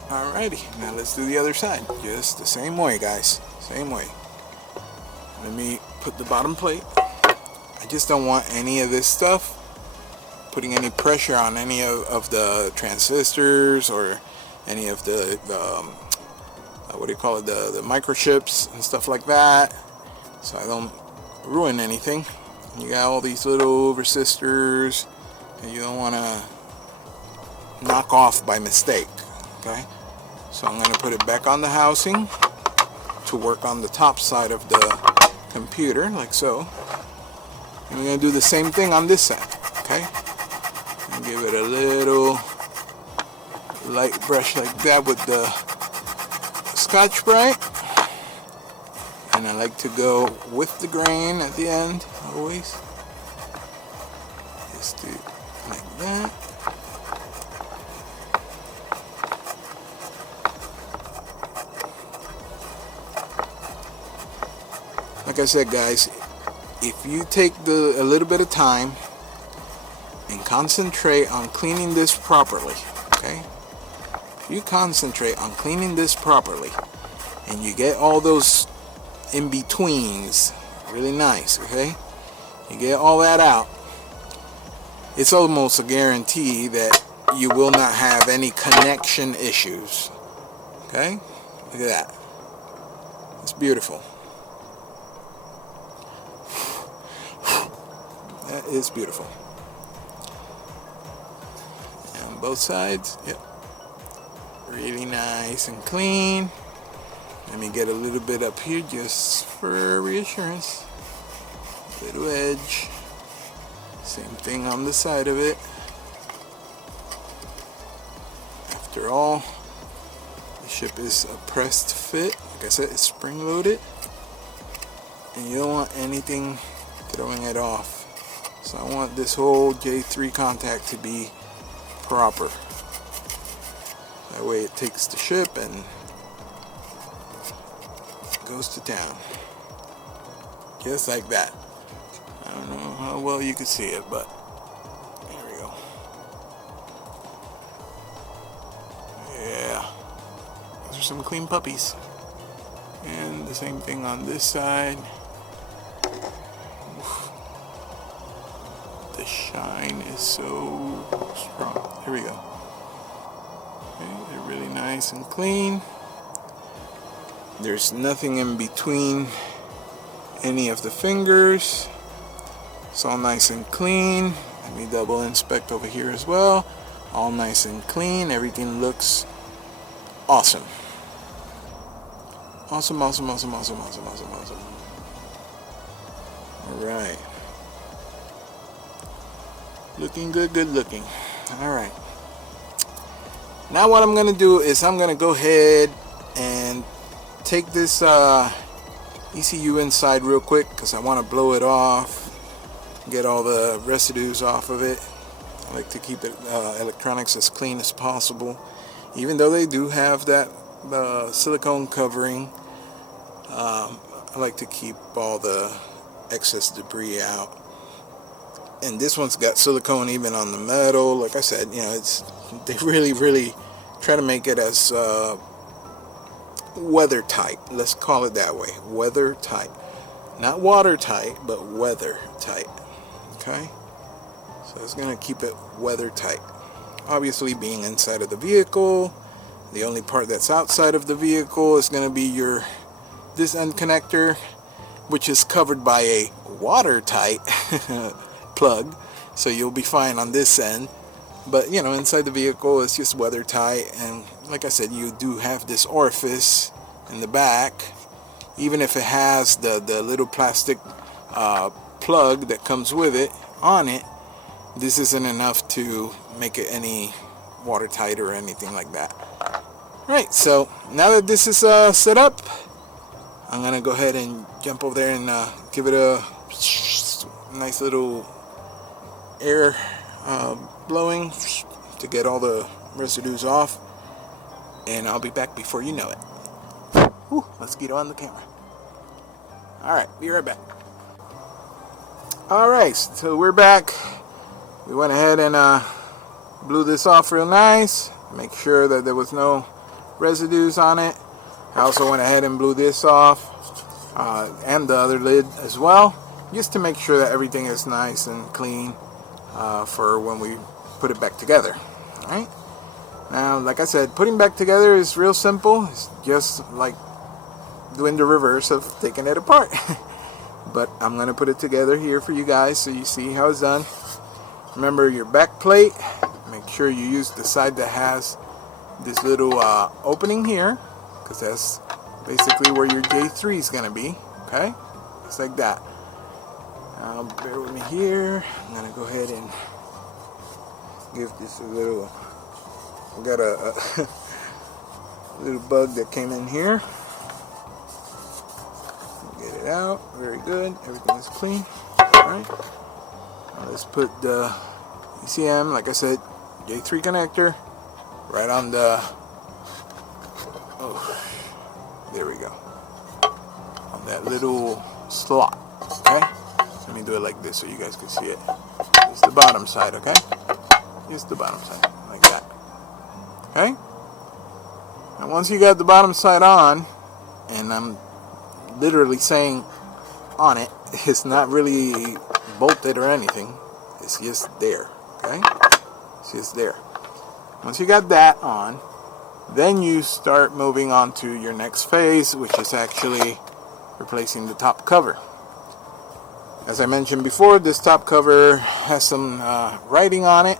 Alrighty, now let's do the other side. Just the same way, guys. Same way. Let me put the bottom plate. I just don't want any of this stuff putting any pressure on any of the transistors or any of the what do you call it, the microchips and stuff like that, so I don't ruin anything. You got all these little resistors and you don't want to knock off by mistake. Okay, so I'm going to put it back on the housing to work on the top side of the computer, like so. And we're going to do the same thing on this side. Okay, and give it a little light brush like that with the Scotch-Brite. And I like to go with the grain at the end, always. Just do like that. Like I said, guys, if you take a little bit of time and concentrate on cleaning this properly, okay? If you concentrate on cleaning this properly and you get all those in-betweens really nice, okay? You get all that out, it's almost a guarantee that you will not have any connection issues. Okay? Look at that. It's beautiful. That is beautiful. And both sides, yep. Really nice and clean. Let me get a little bit up here just for reassurance. Little edge. Same thing on the side of it. After all, the ship is a pressed fit. Like I said, it's spring loaded. And you don't want anything throwing it off. So I want this whole J3 contact to be proper. That way it takes the ship and goes to town. Just like that. I don't know how well you can see it, but there we go. Yeah. Those are some clean puppies. And the same thing on this side. Oof. The shine is so strong. Here we go. Okay, they're really nice and clean. There's nothing in between any of the fingers. It's all nice and clean. Let me double inspect over here as well. All nice and clean. Everything looks awesome. Awesome, awesome, awesome, awesome, awesome, awesome, awesome. Alright. Looking good, good looking. Alright. Now what I'm going to do is I'm going to go ahead and take this ECU inside real quick because I want to blow it off. Get all the residues off of it. I like to keep it electronics as clean as possible, even though they do have that silicone covering. I like to keep all the excess debris out. And this one's got silicone even on the metal. Like I said, you know, they really try to make it as weather tight. Let's call it that way. Weather tight. Not watertight, but weather tight. Okay? So it's going to keep it weather tight. Obviously, being inside of the vehicle, the only part that's outside of the vehicle is going to be this end connector, which is covered by a watertight plug. So you'll be fine on this end. But, you know, inside the vehicle, it's just weather tight. And like I said, you do have this orifice in the back. Even if it has the little plastic plug that comes with it on it, this isn't enough to make it any watertight or anything like that. Right, so now that this is set up, I'm gonna go ahead and jump over there and give it a nice little air blowing to get all the residues off, and I'll be back before you know it. Whew, let's get on the camera. Alright, be right back. Alright, so we're back. We went ahead and blew this off real nice. Make sure that there was no residues on it. I also went ahead and blew this off. And the other lid as well. Just to make sure that everything is nice and clean for when we put it back together. Alright? Now, like I said, putting back together is real simple. It's just like doing the reverse of taking it apart. But I'm going to put it together here for you guys so you see how it's done. Remember your back plate. Make sure you use the side that has this little opening here, because that's basically where your J3 is going to be. Okay? Just like that. Bear with me here. I'm going to go ahead and give this a little... I got a little bug that came in here. Get it out. Very good. Everything is clean. Alright. Now let's put the ECM, like I said, J3 connector right on the... Oh, there we go. On that little slot. Okay? do it like this so you guys can see it. It's the bottom side, okay? Just the bottom side, like that. Okay? And once you got the bottom side on, and I'm literally saying on it, it's not really bolted or anything. It's just there, okay? It's just there. Once you got that on, then you start moving on to your next phase, which is actually replacing the top cover. As I mentioned before, this top cover has some writing on it.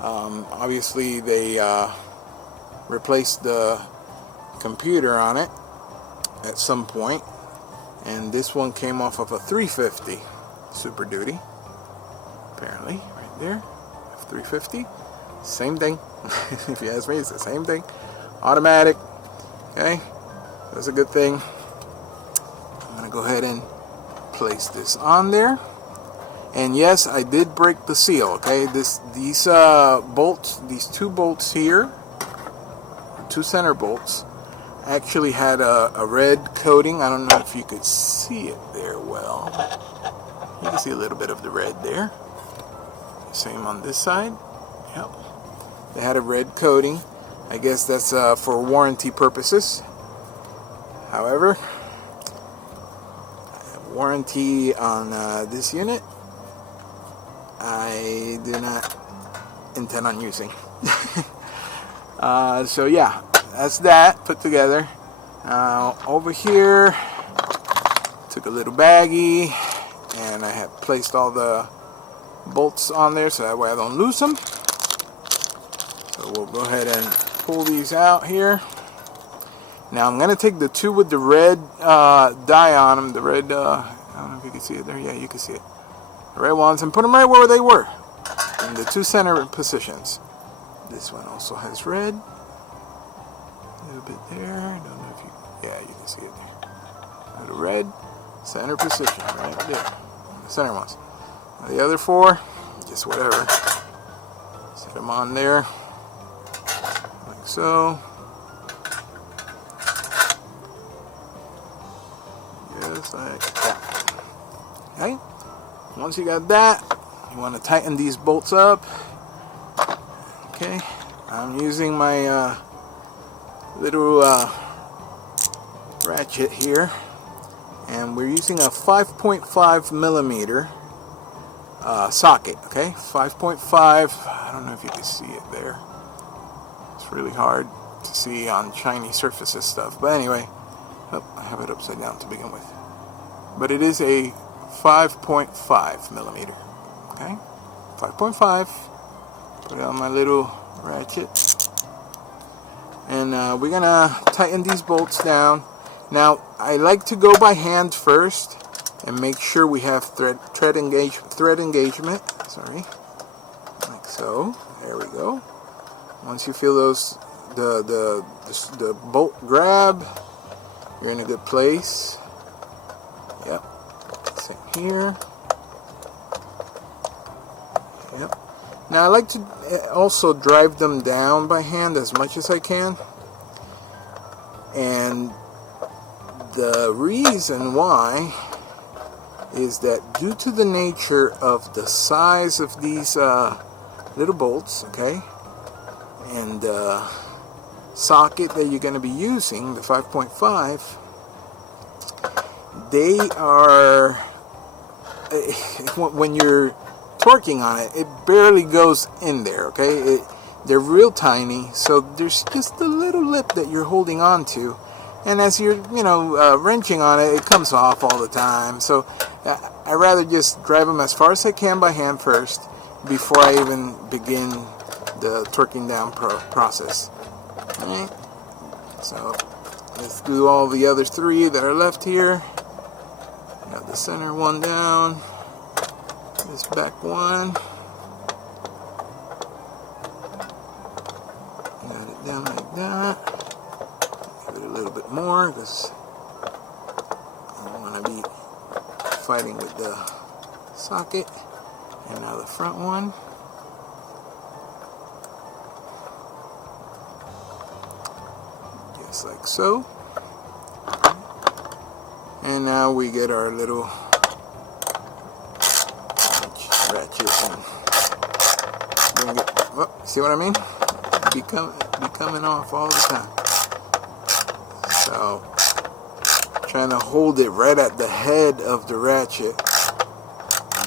Obviously, they replaced the computer on it at some point, and this one came off of a 350 Super Duty, apparently, right there. F-350, same thing. If you ask me, it's the same thing. Automatic, okay, that's a good thing. I'm gonna go ahead and place this on there. And yes, I did break the seal, okay? These bolts, these two bolts here, two center bolts, actually had a red coating. I don't know if you could see it there well. You can see a little bit of the red there. Same on this side. Yep. They had a red coating. I guess that's for warranty purposes. However, warranty on this unit, I do not intend on using. So yeah, that's that put together. Over here, took a little baggie, and I have placed all the bolts on there so that way I don't lose them. So we'll go ahead and pull these out here. Now I'm going to take the two with the red dye on them, the red, I don't know if you can see it there, yeah, you can see it, the red ones, and put them right where they were, in the two center positions. This one also has red, a little bit there, I don't know if you, yeah, you can see it there. Little red, center position, right there, the center ones. The other four, just whatever, set them on there, like so. Just like that. Okay, once you got that, you want to tighten these bolts up. Okay, I'm using my little ratchet here, and we're using a 5.5 millimeter socket. Okay, 5.5. I don't know if you can see it there. It's really hard to see on shiny surfaces stuff, but anyway, I have it upside down to begin with. But it is a 5.5 millimeter. Okay, 5.5. Put it on my little ratchet, and we're gonna tighten these bolts down. Now I like to go by hand first and make sure we have thread engagement. Sorry, like so. There we go. Once you feel those the bolt grab, you're in a good place. Yep. Same here. Yep. Now I like to also drive them down by hand as much as I can. And the reason why is that due to the nature of the size of these little bolts, okay, and the socket that you're going to be using, the 5.5, they are, when you're torquing on it, it barely goes in there, okay? They're real tiny, so there's just a little lip that you're holding on to, and as you're, wrenching on it, it comes off all the time. So I rather just drive them as far as I can by hand first before I even begin the torquing down process. All right? So let's do all the other three that are left here. Got the center one down, this back one, got it down like that. Give it a little bit more because I don't want to be fighting with the socket. And now the front one. Just like so. And now we get our little ratchet and bring it. Oh, see what I mean? Be coming off all the time. So trying to hold it right at the head of the ratchet.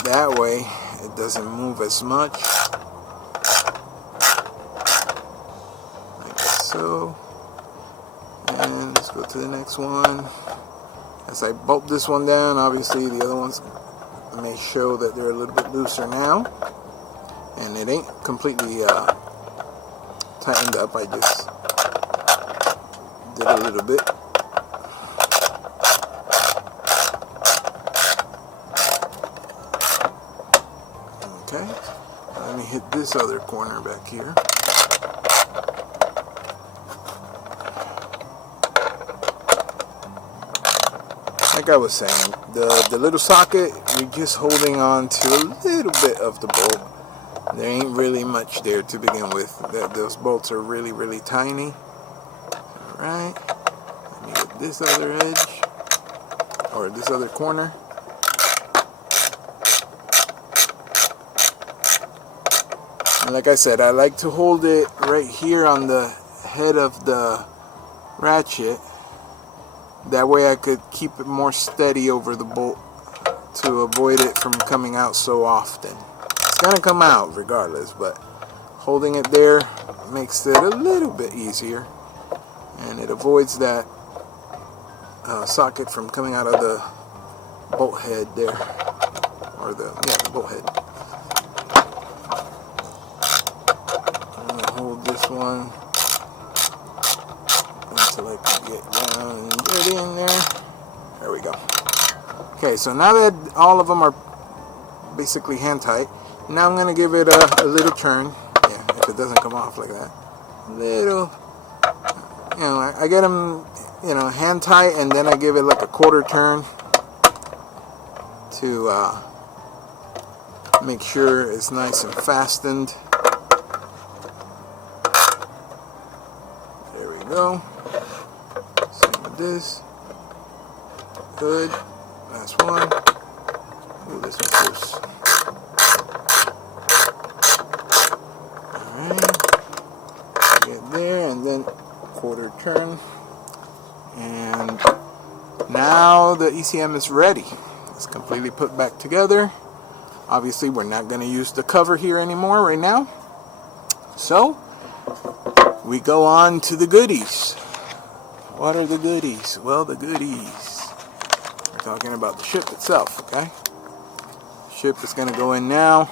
That way it doesn't move as much. Like so. And let's go to the next one. As I bolt this one down, obviously the other ones may show that they're a little bit looser now. And it ain't completely tightened up. I just did a little bit. Okay. Let me hit this other corner back here. Like I was saying, the little socket, you're just holding on to a little bit of the bolt. There ain't really much there to begin with. Those bolts are really, really tiny. Alright. Let me get this other edge, or this other corner. And like I said, I like to hold it right here on the head of the ratchet. That way I could keep it more steady over the bolt to avoid it from coming out so often. It's going to come out regardless, but holding it there makes it a little bit easier. And it avoids that socket from coming out of the bolt head there. Or the bolt head. I'm going to hold this one until I can get down and get in there. There we go. Okay, so now that all of them are basically hand tight, now I'm going to give it a little turn. Yeah, if it doesn't come off like that. Little, I get them, hand tight, and then I give it like a quarter turn to make sure it's nice and fastened. There we go. Same with this. Good. Last one. Ooh, this one's loose. Alright. Get there, and then quarter turn. And now the ECM is ready. It's completely put back together. Obviously, we're not going to use the cover here anymore right now. So, we go on to the goodies. What are the goodies? Well, the goodies. We're talking about the ship itself, okay? The ship is going to go in now.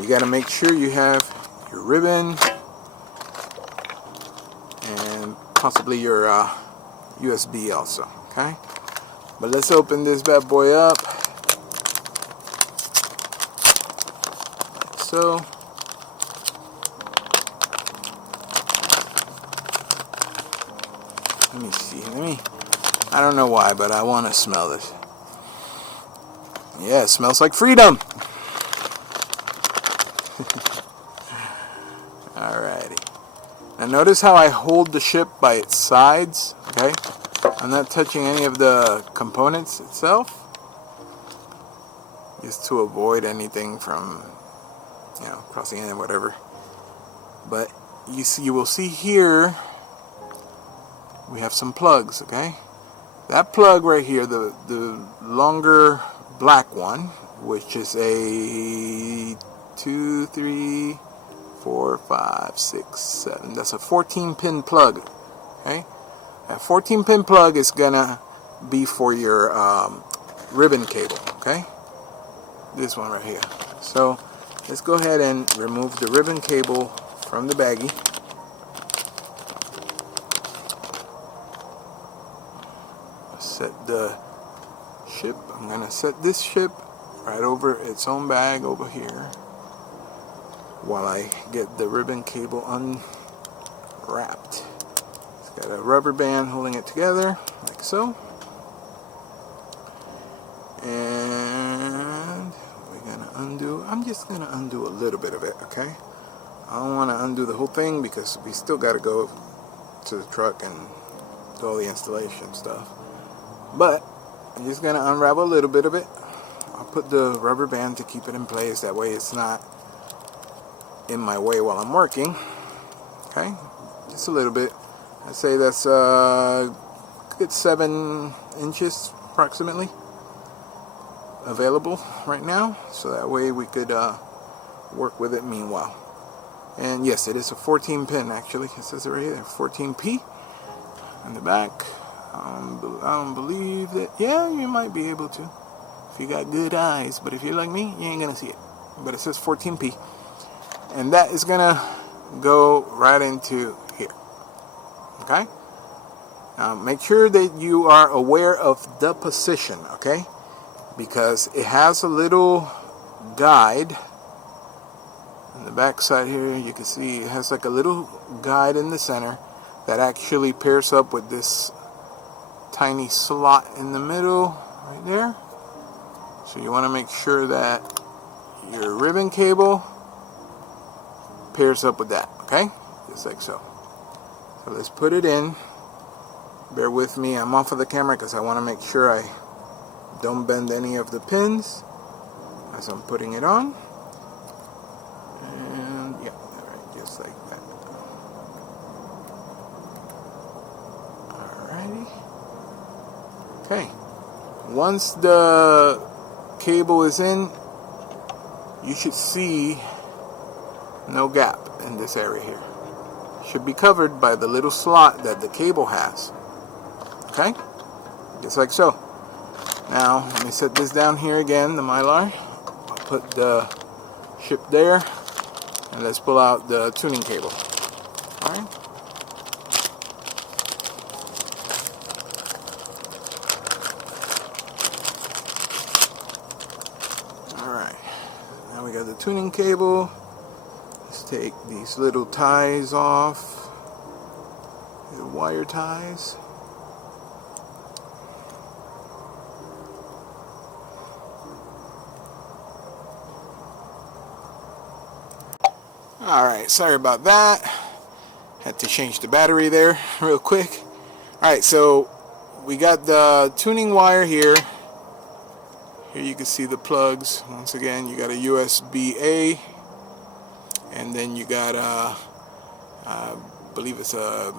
You got to make sure you have your ribbon and possibly your USB also, okay? But let's open this bad boy up. Like so. Let me see. I don't know why, but I want to smell this. Yeah, it smells like freedom. Alrighty. Now notice how I hold the ship by its sides, okay? I'm not touching any of the components itself. Just to avoid anything from, crossing in or whatever. But you will see here, we have some plugs, okay? That plug right here, the longer black one, which is a 2, 3, 4, 5, 6, 7. That's a 14-pin plug, okay? That 14-pin plug is gonna be for your ribbon cable, okay? This one right here. So let's go ahead and remove the ribbon cable from the baggie. Set the ship. I'm gonna set this ship right over its own bag over here while I get the ribbon cable unwrapped. It's got a rubber band holding it together like so, and we're gonna undo. I'm just gonna undo a little bit of it, okay? I don't want to undo the whole thing because we still got to go to the truck and do all the installation stuff. But I'm just going to unravel a little bit of it. I'll put the rubber band to keep it in place. That way it's not in my way while I'm working. Okay, just a little bit. I'd say that's good 7 inches approximately available right now, so that way we could work with it meanwhile. And yes, it is a 14 pin actually. It says it right here, 14P in the back. I don't believe that. Yeah, you might be able to if you got good eyes, but if you're like me, you ain't gonna see it. But it says 14P, and that is gonna go right into here. Okay, now make sure that you are aware of the position, okay, because it has a little guide on the back side here. You can see it has like a little guide in the center that actually pairs up with this tiny slot in the middle right there. So you want to make sure that your ribbon cable pairs up with that, okay, just like so. So let's put it in. Bear with me, I'm off of the camera because I want to make sure I don't bend any of the pins as I'm putting it on. And yeah, alright, just like that. Alrighty. Okay. Once the cable is in, you should see no gap in this area here. Should be covered by the little slot that the cable has. Okay? Just like so. Now, let me set this down here again, the Mylar. I'll put the ship there, and let's pull out the tuning cable. Alright? Alright. Now we got the tuning cable. Let's take these little ties off. The wire ties. Alright, sorry about that. Had to change the battery there real quick. Alright, so we got the tuning wire here. Here you can see the plugs. Once again, you got a USB-A, and then you got I believe it's a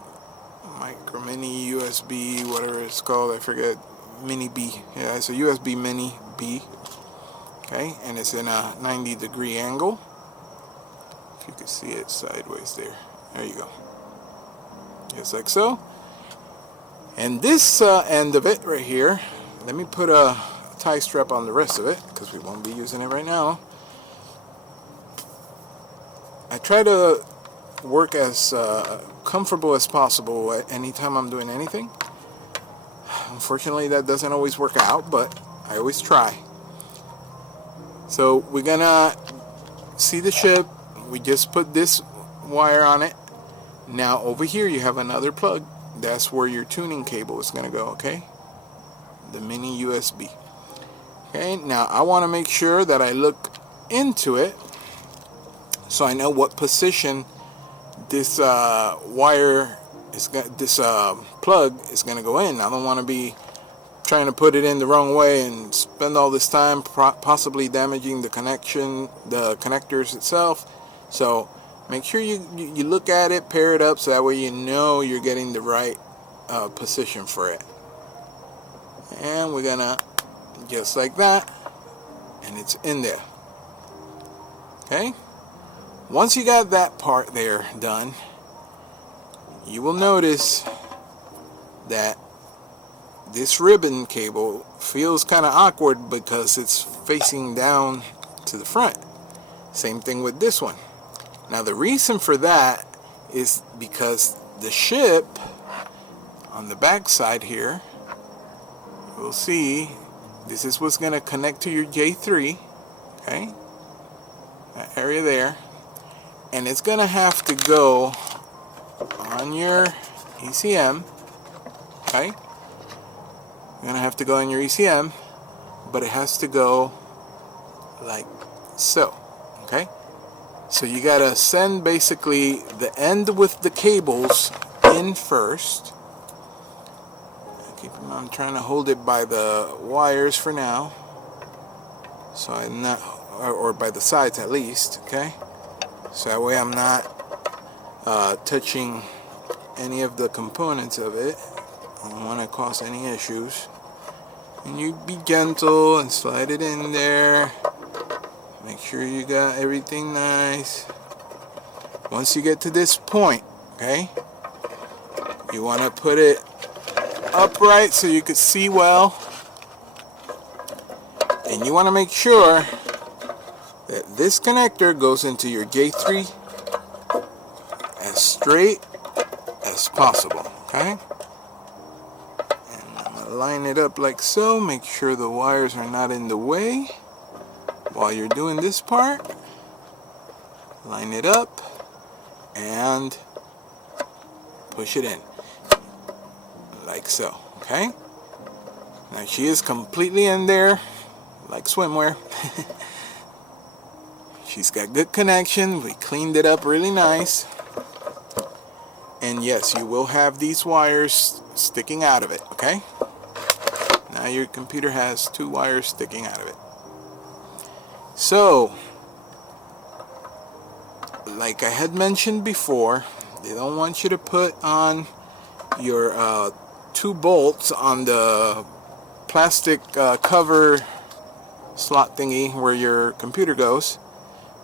micro mini USB, whatever it's called, I forget, mini B. Yeah, it's a USB mini B. Okay, and it's in a 90-degree angle. You can see it sideways there. There you go. Just like so. And this end of it right here, let me put a tie strap on the rest of it because we won't be using it right now. I try to work as comfortable as possible at any time I'm doing anything. Unfortunately, that doesn't always work out, but I always try. So we're gonna see the ship. We just put this wire on it. Now over here you have another plug. That's where your tuning cable is going to go, okay? The mini USB. Okay, now I want to make sure that I look into it so I know what position this wire is this plug is going to go in. I don't want to be trying to put it in the wrong way and spend all this time possibly damaging the connection, the connectors itself. So make sure you look at it, pair it up, so that way you know you're getting the right position for it. And we're gonna just like that, and it's in there. Okay, once you got that part there done, you will notice that this ribbon cable feels kind of awkward because it's facing down to the front. Same thing with this one. Now the reason for that is because the ship on the back side here, you'll see this is what's going to connect to your J3, okay, that area there, and it's going to have to go on your ECM, okay, you're going to have to go on your ECM, but it has to go like so, okay. So you gotta send basically the end with the cables in first. I'm trying to hold it by the wires for now. so I'm not, or by the sides at least, okay? So that way I'm not touching any of the components of it. I don't want to cause any issues. And you be gentle and slide it in there. Make sure you got everything nice. Once you get to this point, okay, you want to put it upright so you could see well. And you want to make sure that this connector goes into your J3 as straight as possible, okay? And I'm going to line it up like so. Make sure the wires are not in the way while you're doing this part. Line it up and push it in like so, okay? Now she is completely in there like swimwear. She's got good connection. We cleaned it up really nice. And yes, you will have these wires sticking out of it, okay? Now your computer has 2 wires sticking out of it. So, like I had mentioned before, they don't want you to put on your 2 bolts on the plastic cover slot thingy where your computer goes,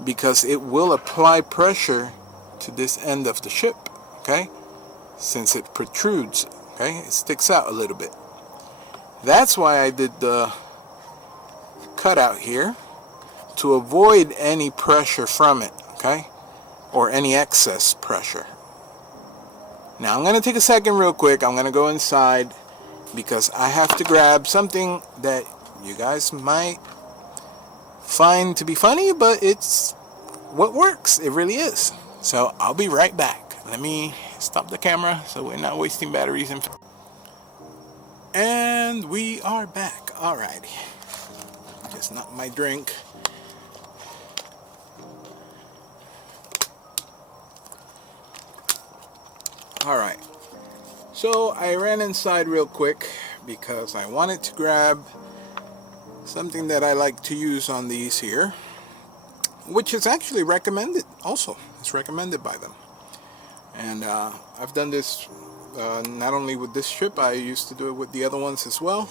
because it will apply pressure to this end of the chip, okay? Since it protrudes, okay? It sticks out a little bit. That's why I did the cutout here, to avoid any pressure from it, okay? Or any excess pressure. Now I'm going to take a second real quick. I'm going to go inside because I have to grab something that you guys might find to be funny, but it's what works. It really is. So I'll be right back. Let me stop the camera so we're not wasting batteries. And we are back. Alrighty. Just not my drink. Alright. So I ran inside real quick because I wanted to grab something that I like to use on these here, which is actually recommended also. It's recommended by them. And I've done this not only with this chip, I used to do it with the other ones as well,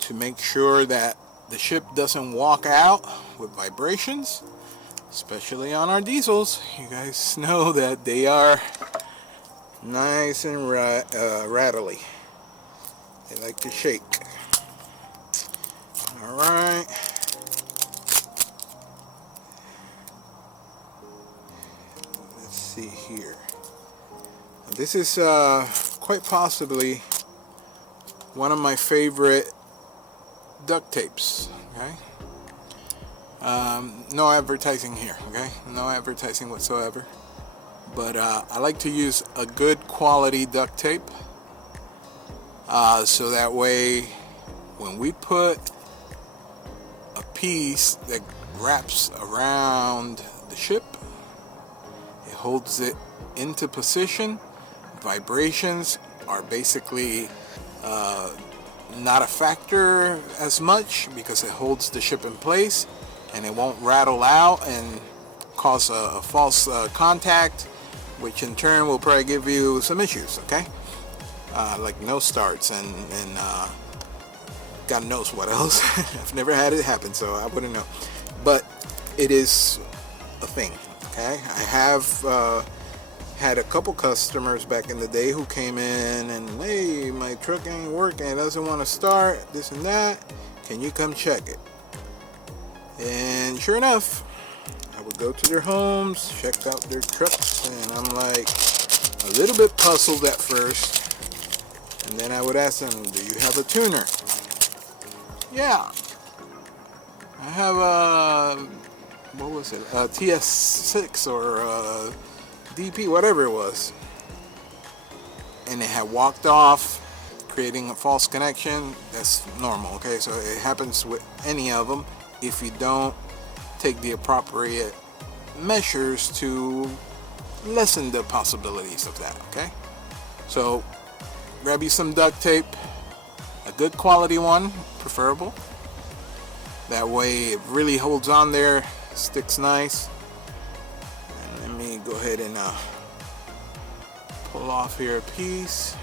to make sure that the chip doesn't walk out with vibrations, especially on our diesels. You guys know that they are nice and rattly. They like to shake. Alright. Let's see here. This is quite possibly one of my favorite duct tapes. Okay. No advertising here. Okay. No advertising whatsoever. But I like to use a good quality duct tape, so that way when we put a piece that wraps around the chip, it holds it into position. Vibrations are basically not a factor as much because it holds the chip in place and it won't rattle out and cause a false contact, which in turn will probably give you some issues, okay? Like no starts and God knows what else. I've never had it happen, so I wouldn't know. But it is a thing, okay? I have had a couple customers back in the day who came in and, hey, my truck ain't working, it doesn't want to start, this and that. Can you come check it? And sure enough, I would go to their homes, check out their trucks, and I'm like a little bit puzzled at first. And then I would ask them, do you have a tuner? Yeah. I have a, what was it, a TS6 or a DP, whatever it was. And it had walked off, creating a false connection. That's normal, okay? So it happens with any of them if you don't take the appropriate measures to lessen the possibilities of that, okay? So grab you some duct tape, a good quality one, preferable. That way it really holds on there, sticks nice. And let me go ahead and pull off here a piece.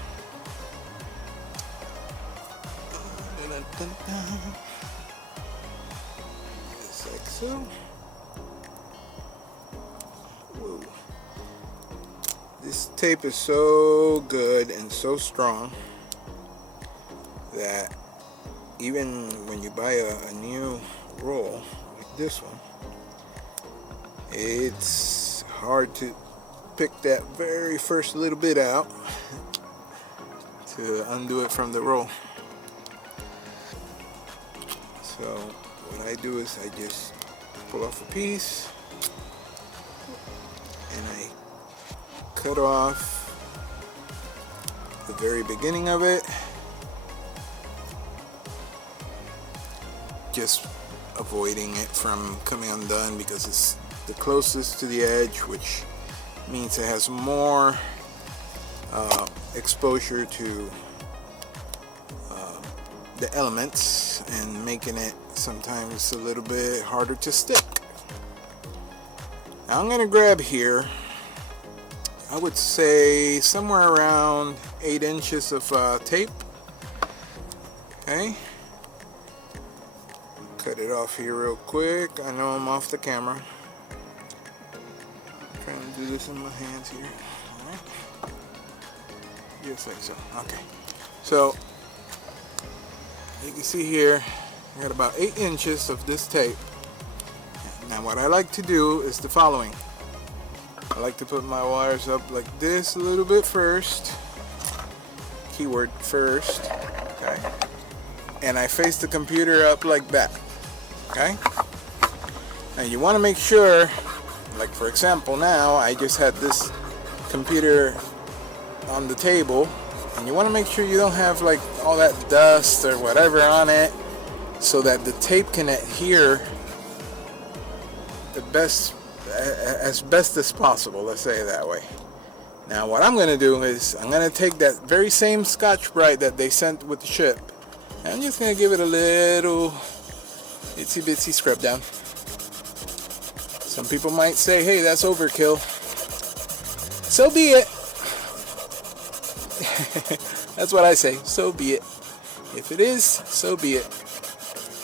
Just like so. Whoa. This tape is so good and so strong that even when you buy a new roll like this one, it's hard to pick that very first little bit out to undo it from the roll. So what I do is I just pull off a piece and I cut off the very beginning of it, just avoiding it from coming undone because it's the closest to the edge, which means it has more exposure to the elements and making it sometimes a little bit harder to stick. Now I'm going to grab here, I would say somewhere around 8 inches of tape. Okay, cut it off here real quick. I know I'm off the camera. I'm trying to do this in my hands here. Alright, just like so. Okay, so you can see here I got about 8 inches of this tape. Now what I like to do is the following. I like to put my wires up like this a little bit first. Keyword first. Okay. And I face the computer up like that. Okay. Now you want to make sure, like for example now I just had this computer on the table, and you want to make sure you don't have like all that dust or whatever on it, so that the tape can adhere the best as best as possible, let's say it that way. Now what I'm going to do is I'm going to take that very same Scotch-Brite that they sent with the ship, and I'm just going to give it a little itsy bitsy scrub down. Some people might say, hey, that's overkill. So be it. That's what I say, so be it. If it is, so be it,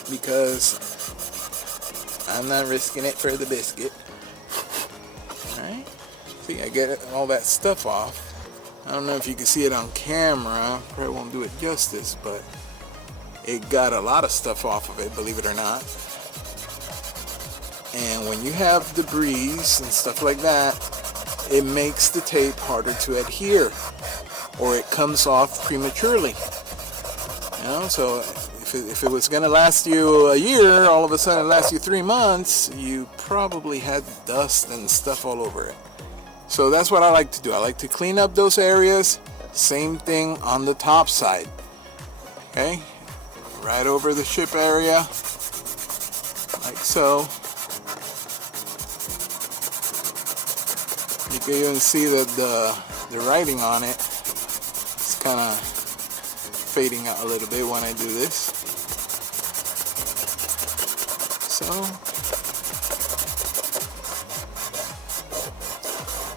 because I'm not risking it for the biscuit. Alright, see, I get all that stuff off. I don't know if you can see it on camera, probably won't do it justice, but it got a lot of stuff off of it, believe it or not. And when you have debris and stuff like that, it makes the tape harder to adhere, or it comes off prematurely. You know, so if it was going to last you a year, all of a sudden it lasts you 3 months, you probably had dust and stuff all over it. So that's what I like to do. I like to clean up those areas. Same thing on the top side. Okay, right over the ship area, like so. You can even see that the writing on it is kind of fading out a little bit when I do this. So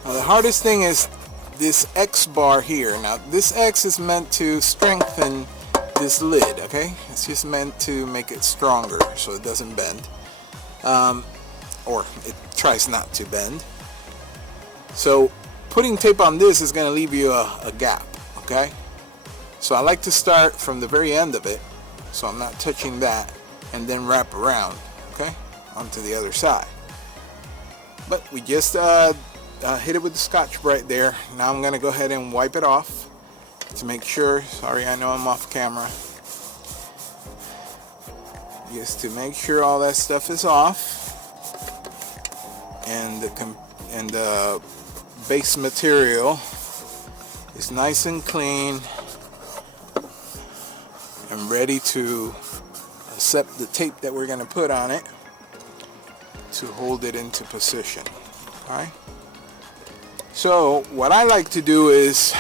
now the hardest thing is this X bar here. Now this X is meant to strengthen this lid, okay? It's just meant to make it stronger so it doesn't bend, or it tries not to bend. So putting tape on this is going to leave you a gap, okay? So I like to start from the very end of it, so I'm not touching that, and then wrap around, okay, onto the other side. But we just hit it with the Scotch-Brite there. Now I'm going to go ahead and wipe it off to make sure. Sorry, I know I'm off camera. Just to make sure all that stuff is off, and the base material is nice and clean and ready to accept the tape that we're going to put on it to hold it into position. Alright, so what I like to do is,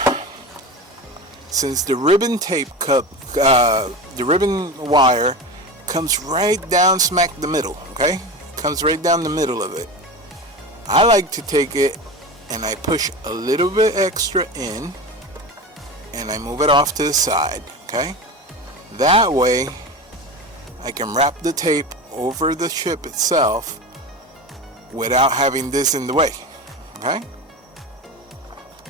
since the ribbon tape the ribbon wire comes right down smack the middle, okay? Comes right down the middle of it. I like to take it and I push a little bit extra in and I move it off to the side, okay? That way I can wrap the tape over the chip itself without having this in the way, okay?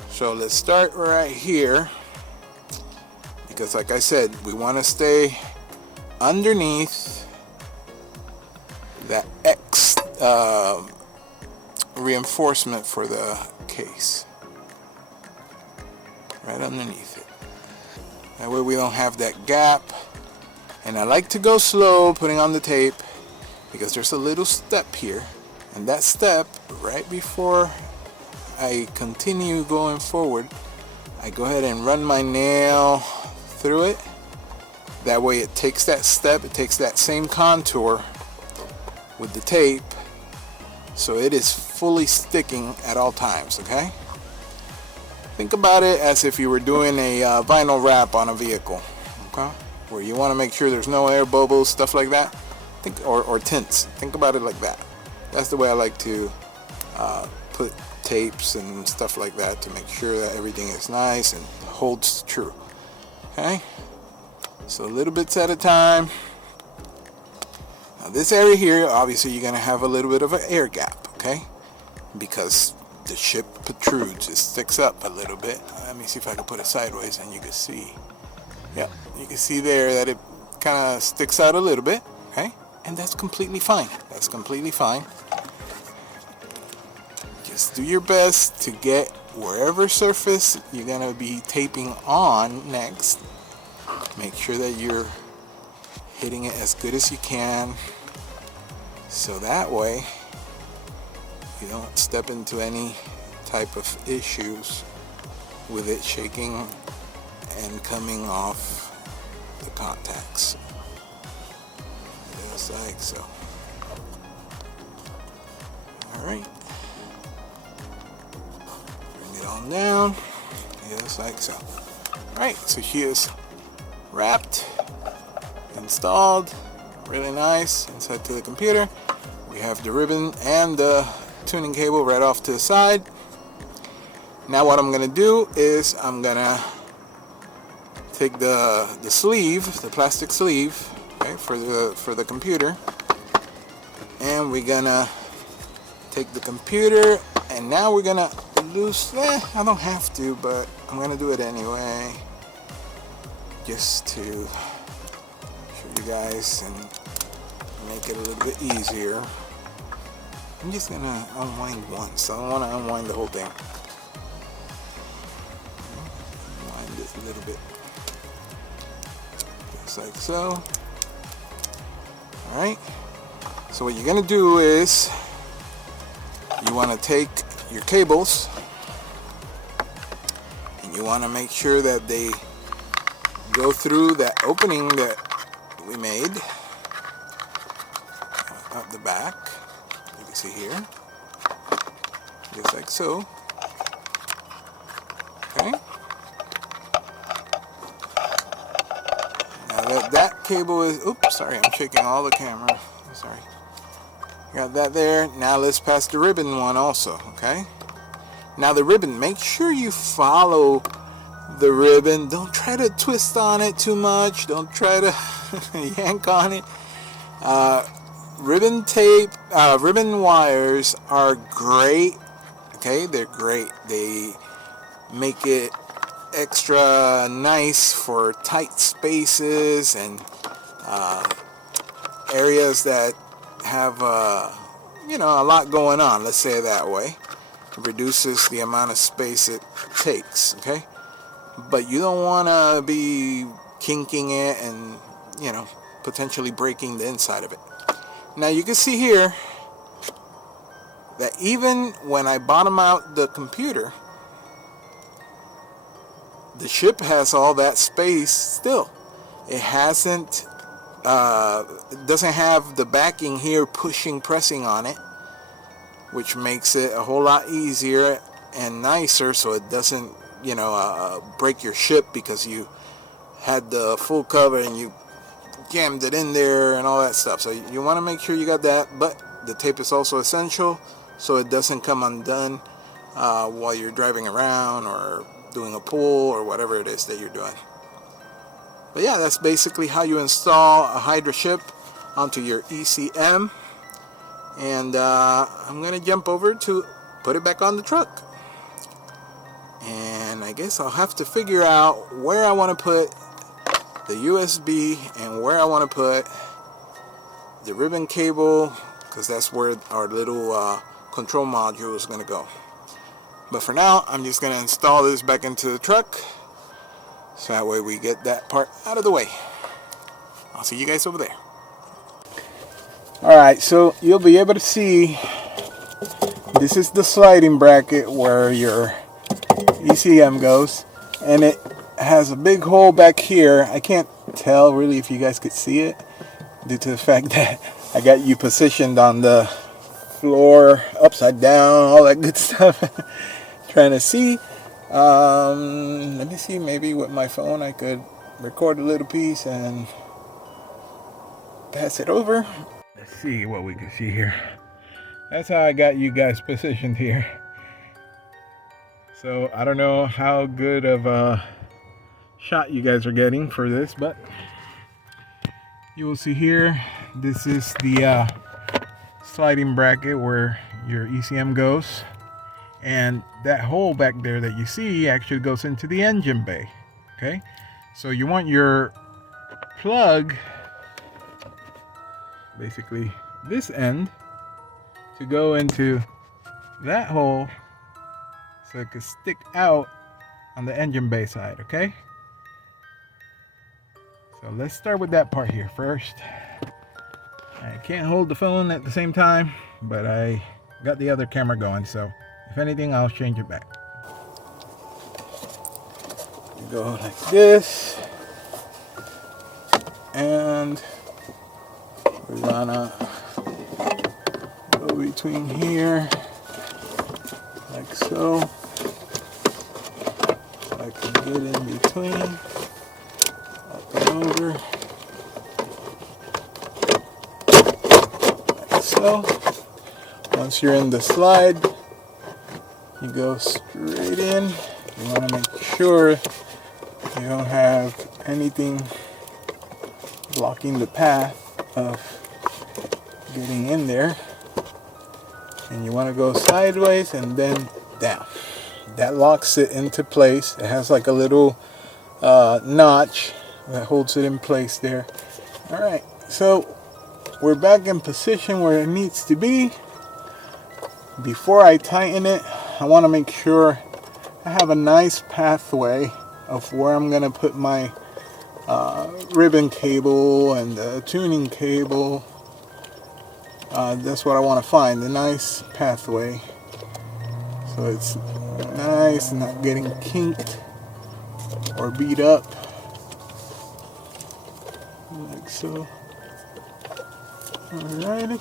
So let's start right here, because like I said, we want to stay underneath that X reinforcement for the case, right underneath it. That way we don't have that gap. And I like to go slow putting on the tape because there's a little step here, and that step right before I continue going forward, I go ahead and run my nail through it. That way it takes that step, it takes that same contour with the tape, so it is fully sticking at all times, okay? Think about it as if you were doing a vinyl wrap on a vehicle, okay? Where you want to make sure there's no air bubbles, stuff like that. Or tints. Think about it like that. That's the way I like to put tapes and stuff like that, to make sure that everything is nice and holds true. Okay? So little bits at a time. Now this area here, obviously you're going to have a little bit of an air gap, okay? Because the chip protrudes, it sticks up a little bit. Let me see if I can put it sideways and you can see. Yeah, you can see there that it kind of sticks out a little bit, okay? And that's completely fine. That's completely fine. Just do your best to get wherever surface you're going to be taping on next. Make sure that you're hitting it as good as you can, so that way you don't step into any type of issues with it shaking and coming off the contacts. Just like so. Alright. Bring it on down. Just like so. Alright, so she is wrapped, installed, really nice, inside to the computer. We have the ribbon and the tuning cable right off to the side. Now what I'm going to do is I'm going to take the sleeve, the plastic sleeve, okay, for the computer, and we're gonna take the computer, and now we're gonna I don't have to, but I'm gonna do it anyway, just to show you guys and make it a little bit easier. I'm just gonna unwind once. I don't want to unwind the whole thing. Unwind it a little bit. Just like so. Alright. So what you're going to do is you want to take your cables and you want to make sure that they go through that opening that we made at the back. You can see here. Just like so. Okay. Now that cable is, oops, sorry, I'm shaking all the camera. Sorry. Got that there. Now let's pass the ribbon one also, okay? Now the ribbon, make sure you follow the ribbon. Don't try to twist on it too much. Don't try to yank on it. Ribbon tape, ribbon wires are great, okay? They're great. They make it extra nice for tight spaces and areas that have you know, a lot going on, let's say it that way. It reduces the amount of space it takes, okay? But you don't want to be kinking it and, you know, potentially breaking the inside of it. Now you can see here that even when I bottom out the computer, the chip has all that space still. It hasn't, it doesn't have the backing here pressing on it, which makes it a whole lot easier and nicer, so it doesn't, you know, break your chip because you had the full cover and you jammed it in there and all that stuff. So you want to make sure you got that, but the tape is also essential so it doesn't come undone while you're driving around or doing a pull or whatever it is that you're doing. But yeah, that's basically how you install a Hydra chip onto your ECM. And I'm gonna jump over to put it back on the truck, and I guess I'll have to figure out where I want to put the USB and where I want to put the ribbon cable, because that's where our little control module is going to go. But for now, I'm just going to install this back into the truck, so that way we get that part out of the way. I'll see you guys over there. Alright, so you'll be able to see this is the sliding bracket where your ECM goes, and it has a big hole back here. I can't tell really if you guys could see it due to the fact that I got you positioned on the floor upside down, all that good stuff. Trying to see. Let me see, maybe with my phone I could record a little piece and pass it over. Let's see what we can see here. That's how I got you guys positioned here. So I don't know how good of a shot you guys are getting for this, but you will see here, this is the sliding bracket where your ECM goes, and that hole back there that you see actually goes into the engine bay. Okay, so you want your plug, basically this end, to go into that hole so it can stick out on the engine bay side. Okay, so let's start with that part here first. I can't hold the phone at the same time, but I got the other camera going, so if anything I'll change it back. You go like this, and we're gonna go between here like so. So I can get in between, up and over, like so. Once you're in the slide, you go straight in. You want to make sure you don't have anything blocking the path of getting in there, and you want to go sideways and then down. That locks it into place. It has like a little notch that holds it in place there. Alright, so we're back in position where it needs to be. Before I tighten it, I want to make sure I have a nice pathway of where I'm going to put my ribbon cable and the tuning cable. That's what I want to find, a nice pathway, so it's nice and not getting kinked or beat up, like so. Alrighty.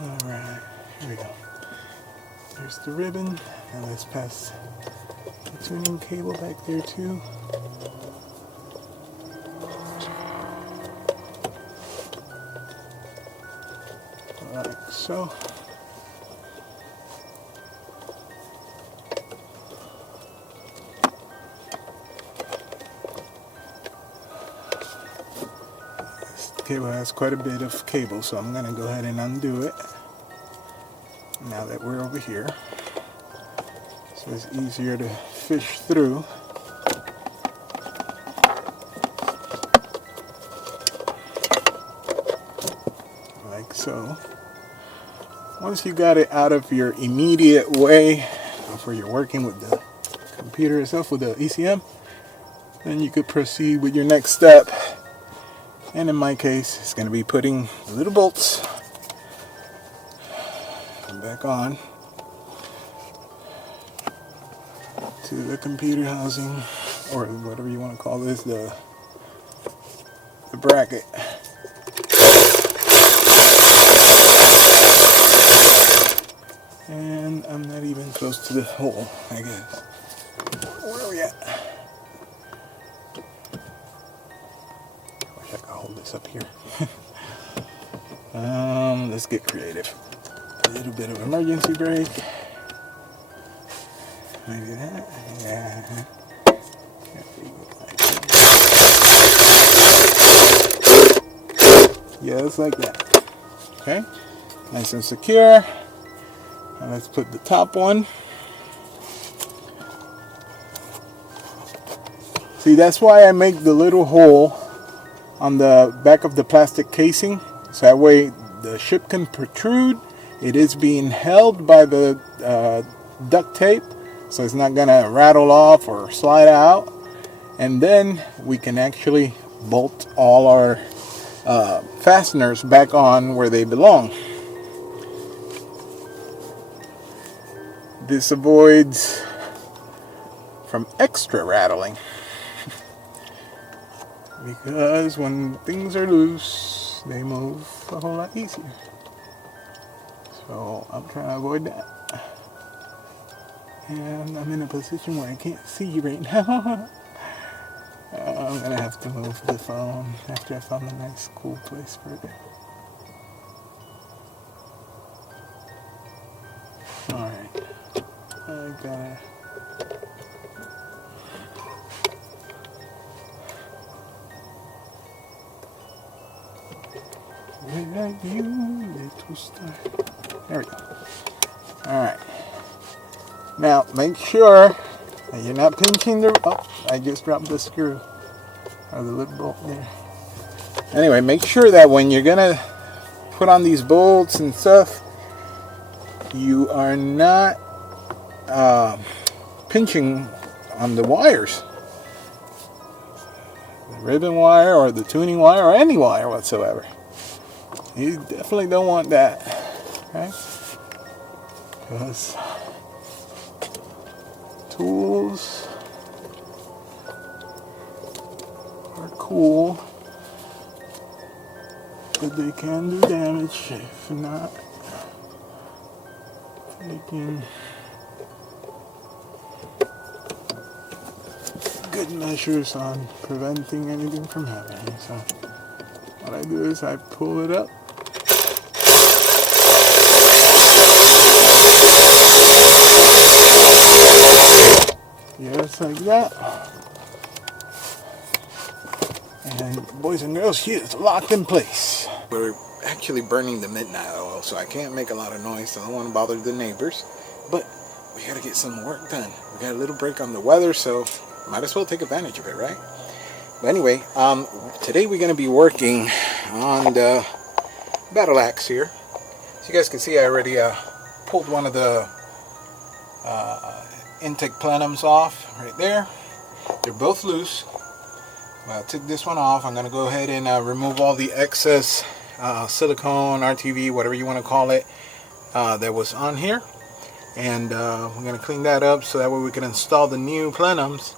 Alright, here we go. There's the ribbon, and let's pass the tuning cable back there too. Like so. This cable has quite a bit of cable, so I'm going to go ahead and undo it now that we're over here, so it's easier to fish through. Like so. Once you got it out of your immediate way, where you're working with the computer itself, with the ECM, then you could proceed with your next step. And in my case, it's going to be putting the little bolts back on to the computer housing, or whatever you want to call this, the bracket. And I'm not even close to the hole, I guess. Where are we at? Wish I could hold this up here. Let's get creative. A little bit of emergency brake. Maybe that. Yeah. Just like that. Okay. Nice and secure. And let's put the top one. See, that's why I make the little hole on the back of the plastic casing. So that way the ship can protrude. It is being held by the duct tape. So it's not going to rattle off or slide out. And then we can actually bolt all our fasteners back on where they belong. This avoids from extra rattling. Because when things are loose, they move a whole lot easier. So I'm trying to avoid that. And I'm in a position where I can't see right now. I'm gonna have to move the phone after I found a nice cool place for it. Alright. I gotta... Where are you, little star? There we go. Alright. Now, make sure that you're not pinching the... Oh, I just dropped the screw. Or the little bolt there. Anyway, make sure that when you're going to put on these bolts and stuff, you are not pinching on the wires. The ribbon wire or the tuning wire or any wire whatsoever. You definitely don't want that. Okay? Because tools are cool, but they can do damage if not taking good measures on preventing anything from happening. So what I do is I pull it up. Just like that. And boys and girls, she is locked in place. We're actually burning the midnight oil, so I can't make a lot of noise, so I don't want to bother the neighbors. But we gotta get some work done. We got a little break on the weather, so might as well take advantage of it, right? But anyway, today we're gonna be working on the BATTLEAXE here. So you guys can see I already pulled one of the intake plenums off right there. They're both loose. Well, I took this one off. I'm going to go ahead and remove all the excess silicone, RTV, whatever you want to call it, that was on here. And we're going to clean that up so that way we can install the new plenums.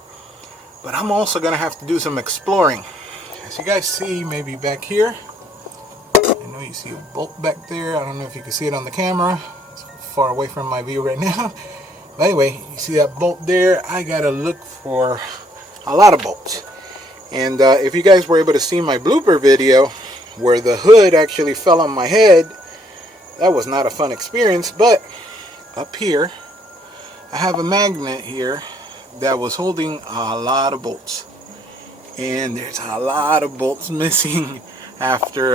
But I'm also going to have to do some exploring. As you guys see, maybe back here, I know you see a bolt back there. I don't know if you can see it on the camera. It's far away from my view right now. But anyway, you see that bolt there? I got to look for a lot of bolts. And if you guys were able to see my blooper video where the hood actually fell on my head, that was not a fun experience. But up here, I have a magnet here that was holding a lot of bolts. And there's a lot of bolts missing after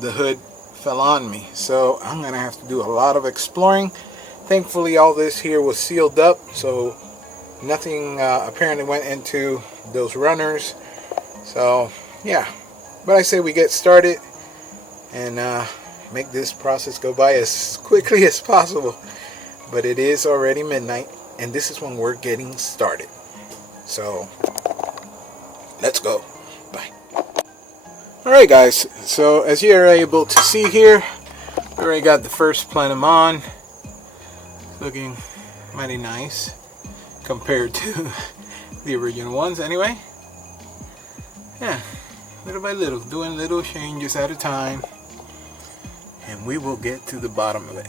the hood fell on me. So I'm going to have to do a lot of exploring. Thankfully, all this here was sealed up, so nothing apparently went into those runners. So yeah, but I say we get started and make this process go by as quickly as possible. But it is already midnight and this is when we're getting started. So let's go. Bye. Alright guys, so as you're able to see here, we already got the first plenum on. Looking mighty nice compared to the original ones anyway. Yeah, little by little, doing little changes at a time, and we will get to the bottom of it.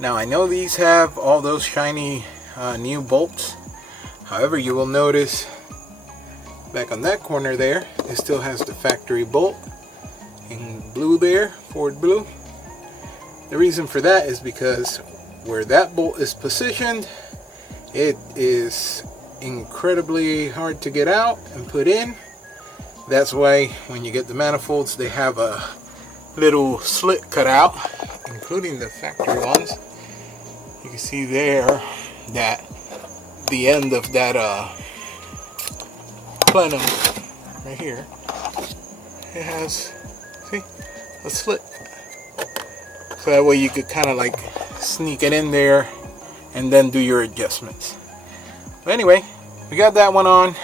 Now I know these have all those shiny new bolts. However, you will notice back on that corner there, it still has the factory bolt in blue there, forward blue. The reason for that is because where that bolt is positioned, it is incredibly hard to get out and put in. That's why when you get the manifolds, they have a little slit cut out, including the factory ones. You can see there that the end of that plenum right here, it has, see, a slit. So that way you could kind of like sneak it in there and then do your adjustments. But anyway, we got that one on.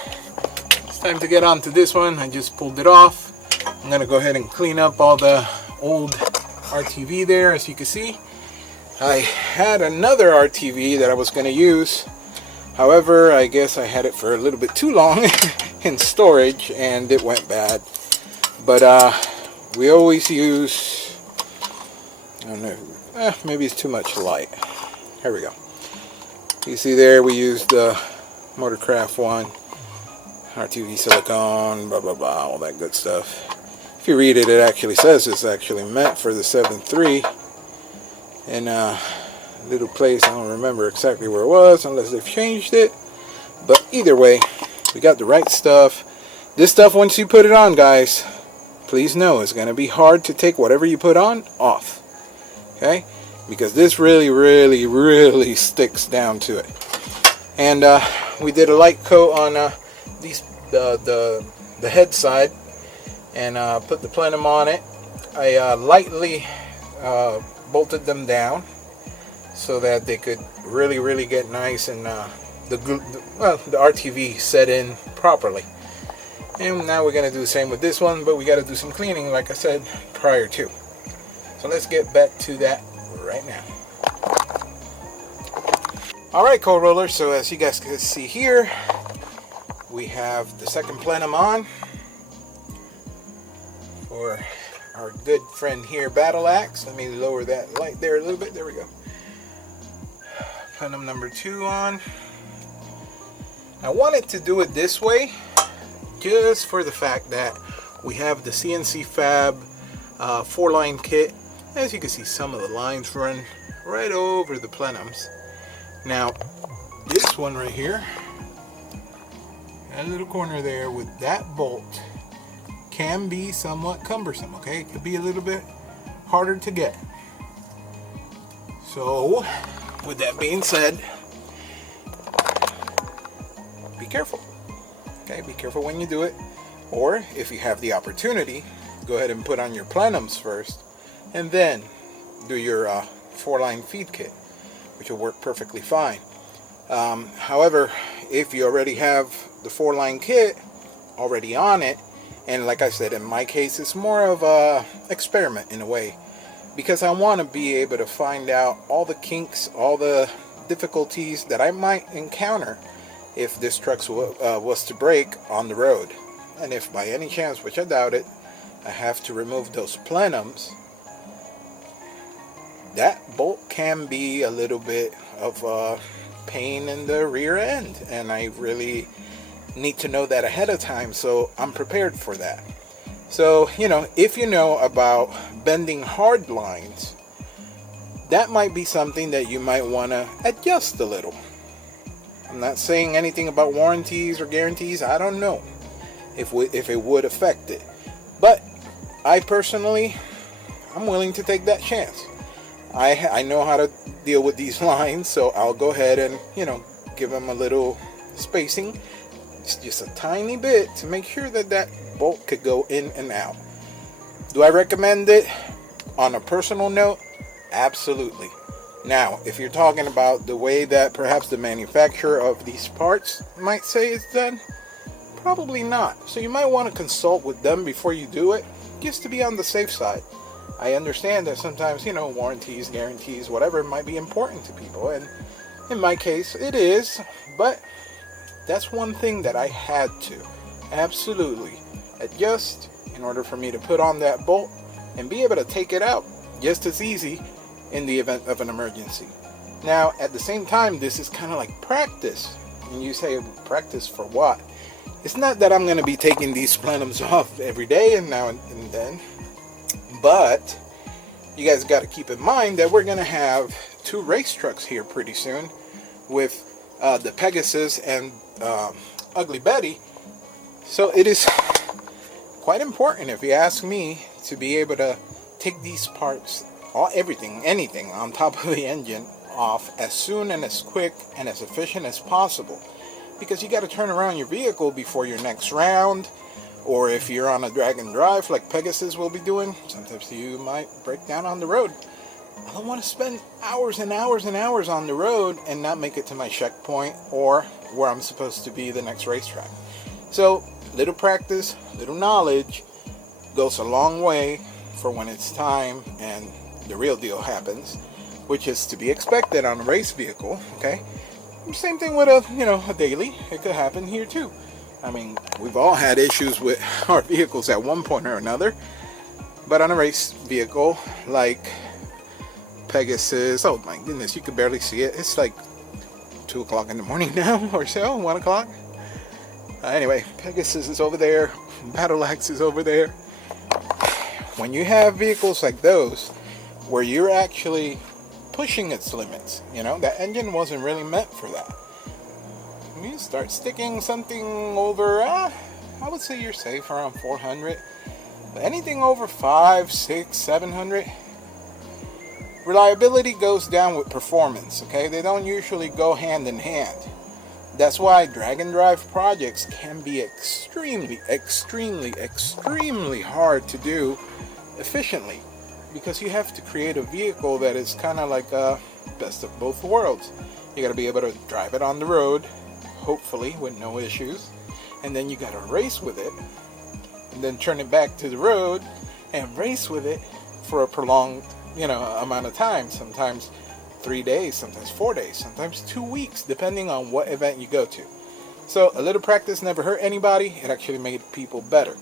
It's time to get on to this one. I just pulled it off. I'm gonna go ahead and clean up all the old RTV there. As you can see, I had another RTV that I was gonna use. However, I guess I had it for a little bit too long in storage and it went bad. But we always use, I don't know, maybe it's too much light. Here we go. You see there, we used the Motorcraft one, RTV silicone, blah blah blah, all that good stuff. If you read it, it actually says it's actually meant for the 7.3 in a little place. I don't remember exactly where it was unless they've changed it, but either way, we got the right stuff. This stuff, once you put it on, guys, please know it's going to be hard to take whatever you put on off, okay, because this really sticks down to it. And we did a light coat on the head side and put the plenum on it. I lightly bolted them down so that they could really get nice and the RTV set in properly. And now we're going to do the same with this one, but we got to do some cleaning, like I said, prior to. So let's get back to that right now. Alright, cold rollers, so as you guys can see here, we have the second plenum on for our good friend here, BATTLEAXE. Let me lower that light there a little bit. There we go. Plenum number 2 on. I wanted to do it this way just for the fact that we have the CNC Fab 4-line kit. As you can see, some of the lines run right over the plenums. Now, this one right here, that little corner there with that bolt can be somewhat cumbersome, okay? It could be a little bit harder to get. So, with that being said, be careful. Okay, be careful when you do it. Or, if you have the opportunity, go ahead and put on your plenums first, and then do your 4-line feed kit, which will work perfectly fine. However, if you already have the 4-line kit already on it, and like I said, in my case, it's more of a experiment in a way, because I want to be able to find out all the kinks, all the difficulties that I might encounter if this truck was to break on the road. And if by any chance, which I doubt it, I have to remove those plenums, that bolt can be a little bit of a pain in the rear end, and I really need to know that ahead of time so I'm prepared for that. So, you know, if you know about bending hard lines, that might be something that you might want to adjust a little. I'm not saying anything about warranties or guarantees. I don't know if it would affect it, but I personally, I'm willing to take that chance. I know how to deal with these lines, so I'll go ahead and, you know, give them a little spacing. It's just a tiny bit to make sure that that bolt could go in and out. Do I recommend it? On a personal note, absolutely. Now, if you're talking about the way that perhaps the manufacturer of these parts might say it's done, probably not. So you might want to consult with them before you do it, just to be on the safe side. I understand that sometimes, you know, warranties, guarantees, whatever might be important to people, and in my case it is, but that's one thing that I had to absolutely adjust in order for me to put on that bolt and be able to take it out just as easy in the event of an emergency. Now, at the same time, this is kind of like practice. And you say, practice for what? It's not that I'm going to be taking these plenums off every day and now and then, but you guys got to keep in mind that we're going to have 2 race trucks here pretty soon with the Pegasus and Ugly Betty. So it is quite important, if you ask me, to be able to take these parts, anything on top of the engine off as soon and as quick and as efficient as possible, because you got to turn around your vehicle before your next round, or if you're on a drag and drive like Pegasus will be doing, sometimes you might break down on the road. I don't want to spend hours and hours and hours on the road and not make it to my checkpoint or where I'm supposed to be the next racetrack. So little practice, little knowledge goes a long way for when it's time and the real deal happens, which is to be expected on a race vehicle. Okay, same thing with a daily. It could happen here too. I mean, we've all had issues with our vehicles at one point or another, but on a race vehicle like Pegasus, oh my goodness, you can barely see it. It's like 2 o'clock in the morning now or so, 1 o'clock. Anyway, Pegasus is over there, BATTLEAXE is over there. When you have vehicles like those where you're actually pushing its limits, that engine wasn't really meant for that. When you start sticking something over, I would say you're safe around 400. But anything over 500, 600, 700, reliability goes down with performance. Okay, they don't usually go hand in hand. That's why drag and drive projects can be extremely hard to do efficiently, because you have to create a vehicle that is kind of like a best of both worlds. You got to be able to drive it on the road, hopefully with no issues, and then you got to race with it, and then turn it back to the road and race with it for a prolonged amount of time, sometimes 3 days, sometimes 4 days, sometimes 2 weeks, depending on what event you go to. So a little practice never hurt anybody. It actually made people better,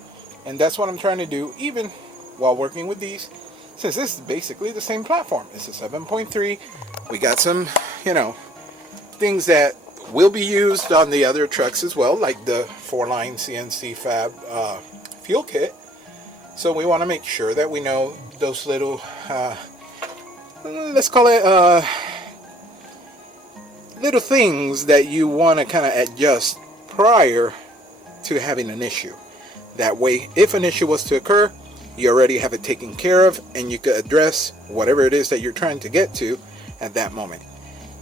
and that's what I'm trying to do even while working with these, since this is basically the same platform. It's a 7.3. We got some things that will be used on the other trucks as well, like the 4-line CNC fab fuel kit. So we want to make sure that we know those little let's call it little things that you want to kind of adjust prior to having an issue. That way, if an issue was to occur, you already have it taken care of, and you could address whatever it is that you're trying to get to at that moment.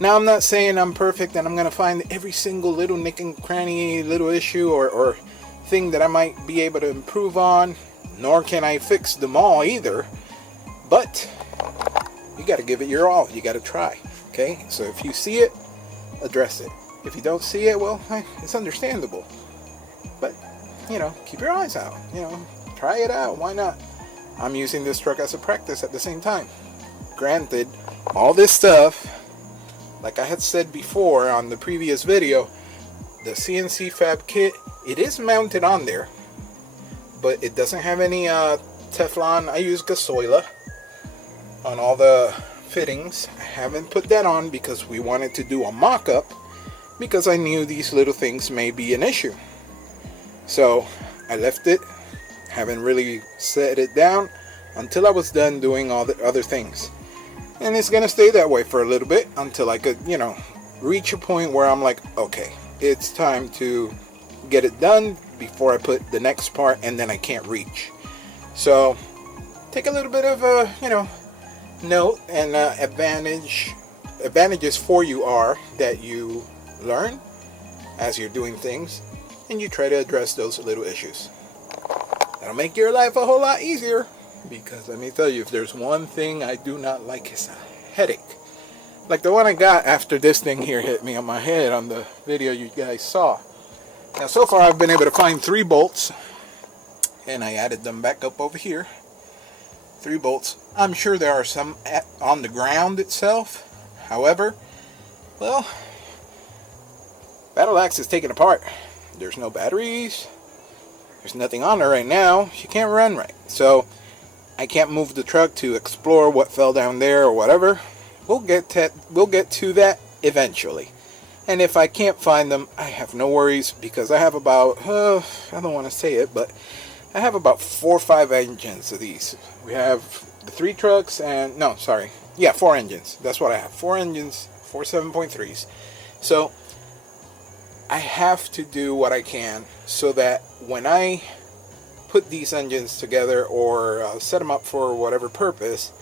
Now, I'm not saying I'm perfect and I'm going to find every single little nick and cranny little issue or thing that I might be able to improve on, nor can I fix them all either, but you got to give it your all. You got to try. Okay, so if you see it, address it. If you don't see it, well, it's understandable, but keep your eyes out. Try it out. Why not? I'm using this truck as a practice at the same time. Granted, all this stuff, like I had said before on the previous video, the CNC fab kit, it is mounted on there, but it doesn't have any Teflon. I use Gasoila on all the fittings. I haven't put that on because we wanted to do a mock-up, because I knew these little things may be an issue. So I left it. Haven't really set it down until I was done doing all the other things, and it's gonna stay that way for a little bit until I could reach a point where I'm like, okay, it's time to get it done before I put the next part and then I can't reach. So take a little bit of note, and advantages for you are that you learn as you're doing things and you try to address those little issues. That'll make your life a whole lot easier, because let me tell you, if there's one thing I do not like, it's a headache. Like the one I got after this thing here hit me on my head on the video you guys saw. Now so far I've been able to find 3 bolts, and I added them back up over here. 3 bolts. I'm sure there are some on the ground itself. However, well, BATTLEAXE is taken apart. There's no batteries. There's nothing on there right now. She can't run right. So I can't move the truck to explore what fell down there or whatever. We'll get to that eventually. And if I can't find them, I have no worries, because I have about, I don't want to say it, but I have about 4 or 5 engines of these. We have the 3 trucks and, no, sorry. Yeah, 4 engines. That's what I have. 4 engines, 4 7.3s. So I have to do what I can so that when I put these engines together or set them up for whatever purpose,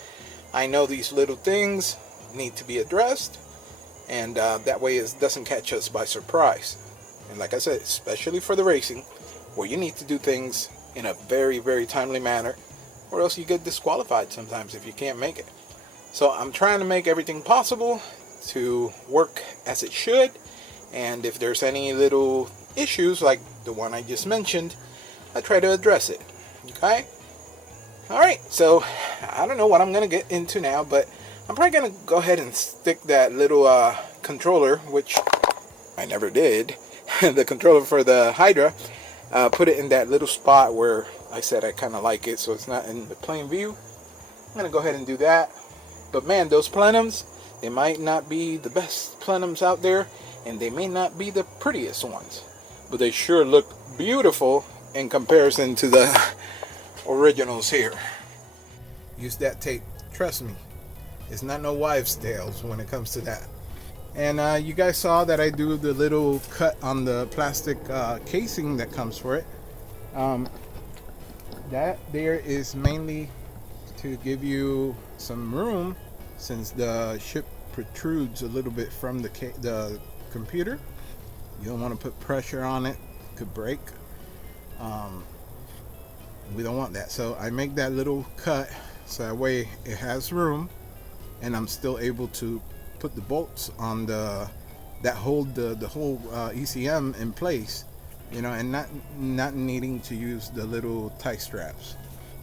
I know these little things need to be addressed, and that way it doesn't catch us by surprise. And like I said, especially for the racing, where you need to do things in a very, very timely manner, or else you get disqualified sometimes if you can't make it. So I'm trying to make everything possible to work as it should, and if there's any little issues like the one I just mentioned, I try to address it. Okay? Alright, so I don't know what I'm going to get into now, but I'm probably going to go ahead and stick that little controller, which I never did, the controller for the Hydra, put it in that little spot where I said I kind of like it, so it's not in the plain view. I'm going to go ahead and do that. But man, those Plenums, they might not be the best Plenums out there, and they may not be the prettiest ones, but they sure look beautiful in comparison to the originals here. Use that tape, trust me. It's not no wives' tales when it comes to that. And you guys saw that I do the little cut on the plastic casing that comes for it. That there is mainly to give you some room, since the ship protrudes a little bit from the computer. You don't want to put pressure on it, it could break. We don't want that, so I make that little cut so that way it has room, and I'm still able to put the bolts on that hold the whole ECM in place, you know, and not needing to use the little tie straps,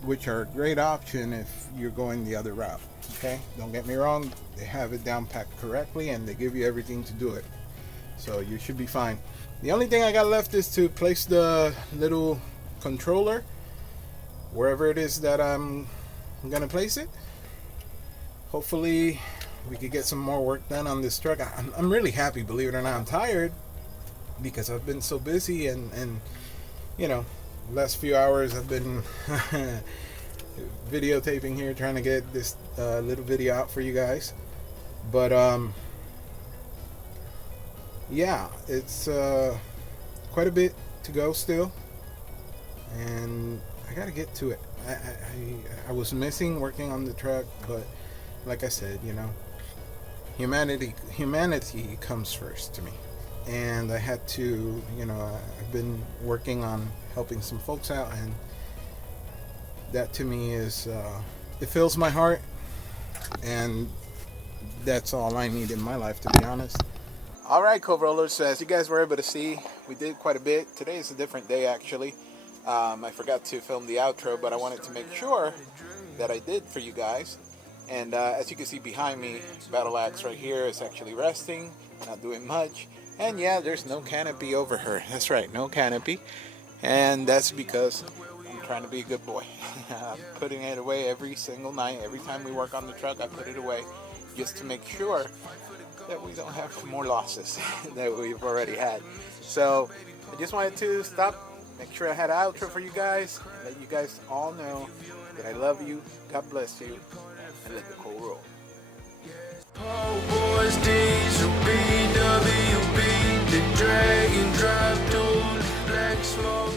which are a great option if you're going the other route. Okay, don't get me wrong, they have it down packed correctly and they give you everything to do it, so you should be fine. The only thing I got left is to place the little controller wherever it is that I'm gonna place it. Hopefully we could get some more work done on this truck. I'm really happy, believe it or not. I'm tired because I've been so busy, and you know, last few hours I've been videotaping here, trying to get this little video out for you guys. But yeah, it's quite a bit to go still, and I gotta get to it. I was missing working on the truck, but like I said, you know, humanity comes first to me, and I had to, you know, I've been working on helping some folks out, and that to me is it fills my heart, and that's all I need in my life, to be honest. All right, co-rollers, so as you guys were able to see, we did quite a bit. Today is a different day, actually. I forgot to film the outro, but I wanted to make sure that I did for you guys. And as you can see behind me, BATTLEAXE right here is actually resting, not doing much. And yeah, there's no canopy over her. That's right, no canopy. And that's because I'm trying to be a good boy. I'm putting it away every single night. Every time we work on the truck, I put it away just to make sure that we don't have more losses that we've already had. So I just wanted to stop, make sure I had an outro for you guys, and let you guys all know that I love you, God bless you, and let the coal roll. Oh, boys, diesel, BWB, the drag and drop tool, black smoke.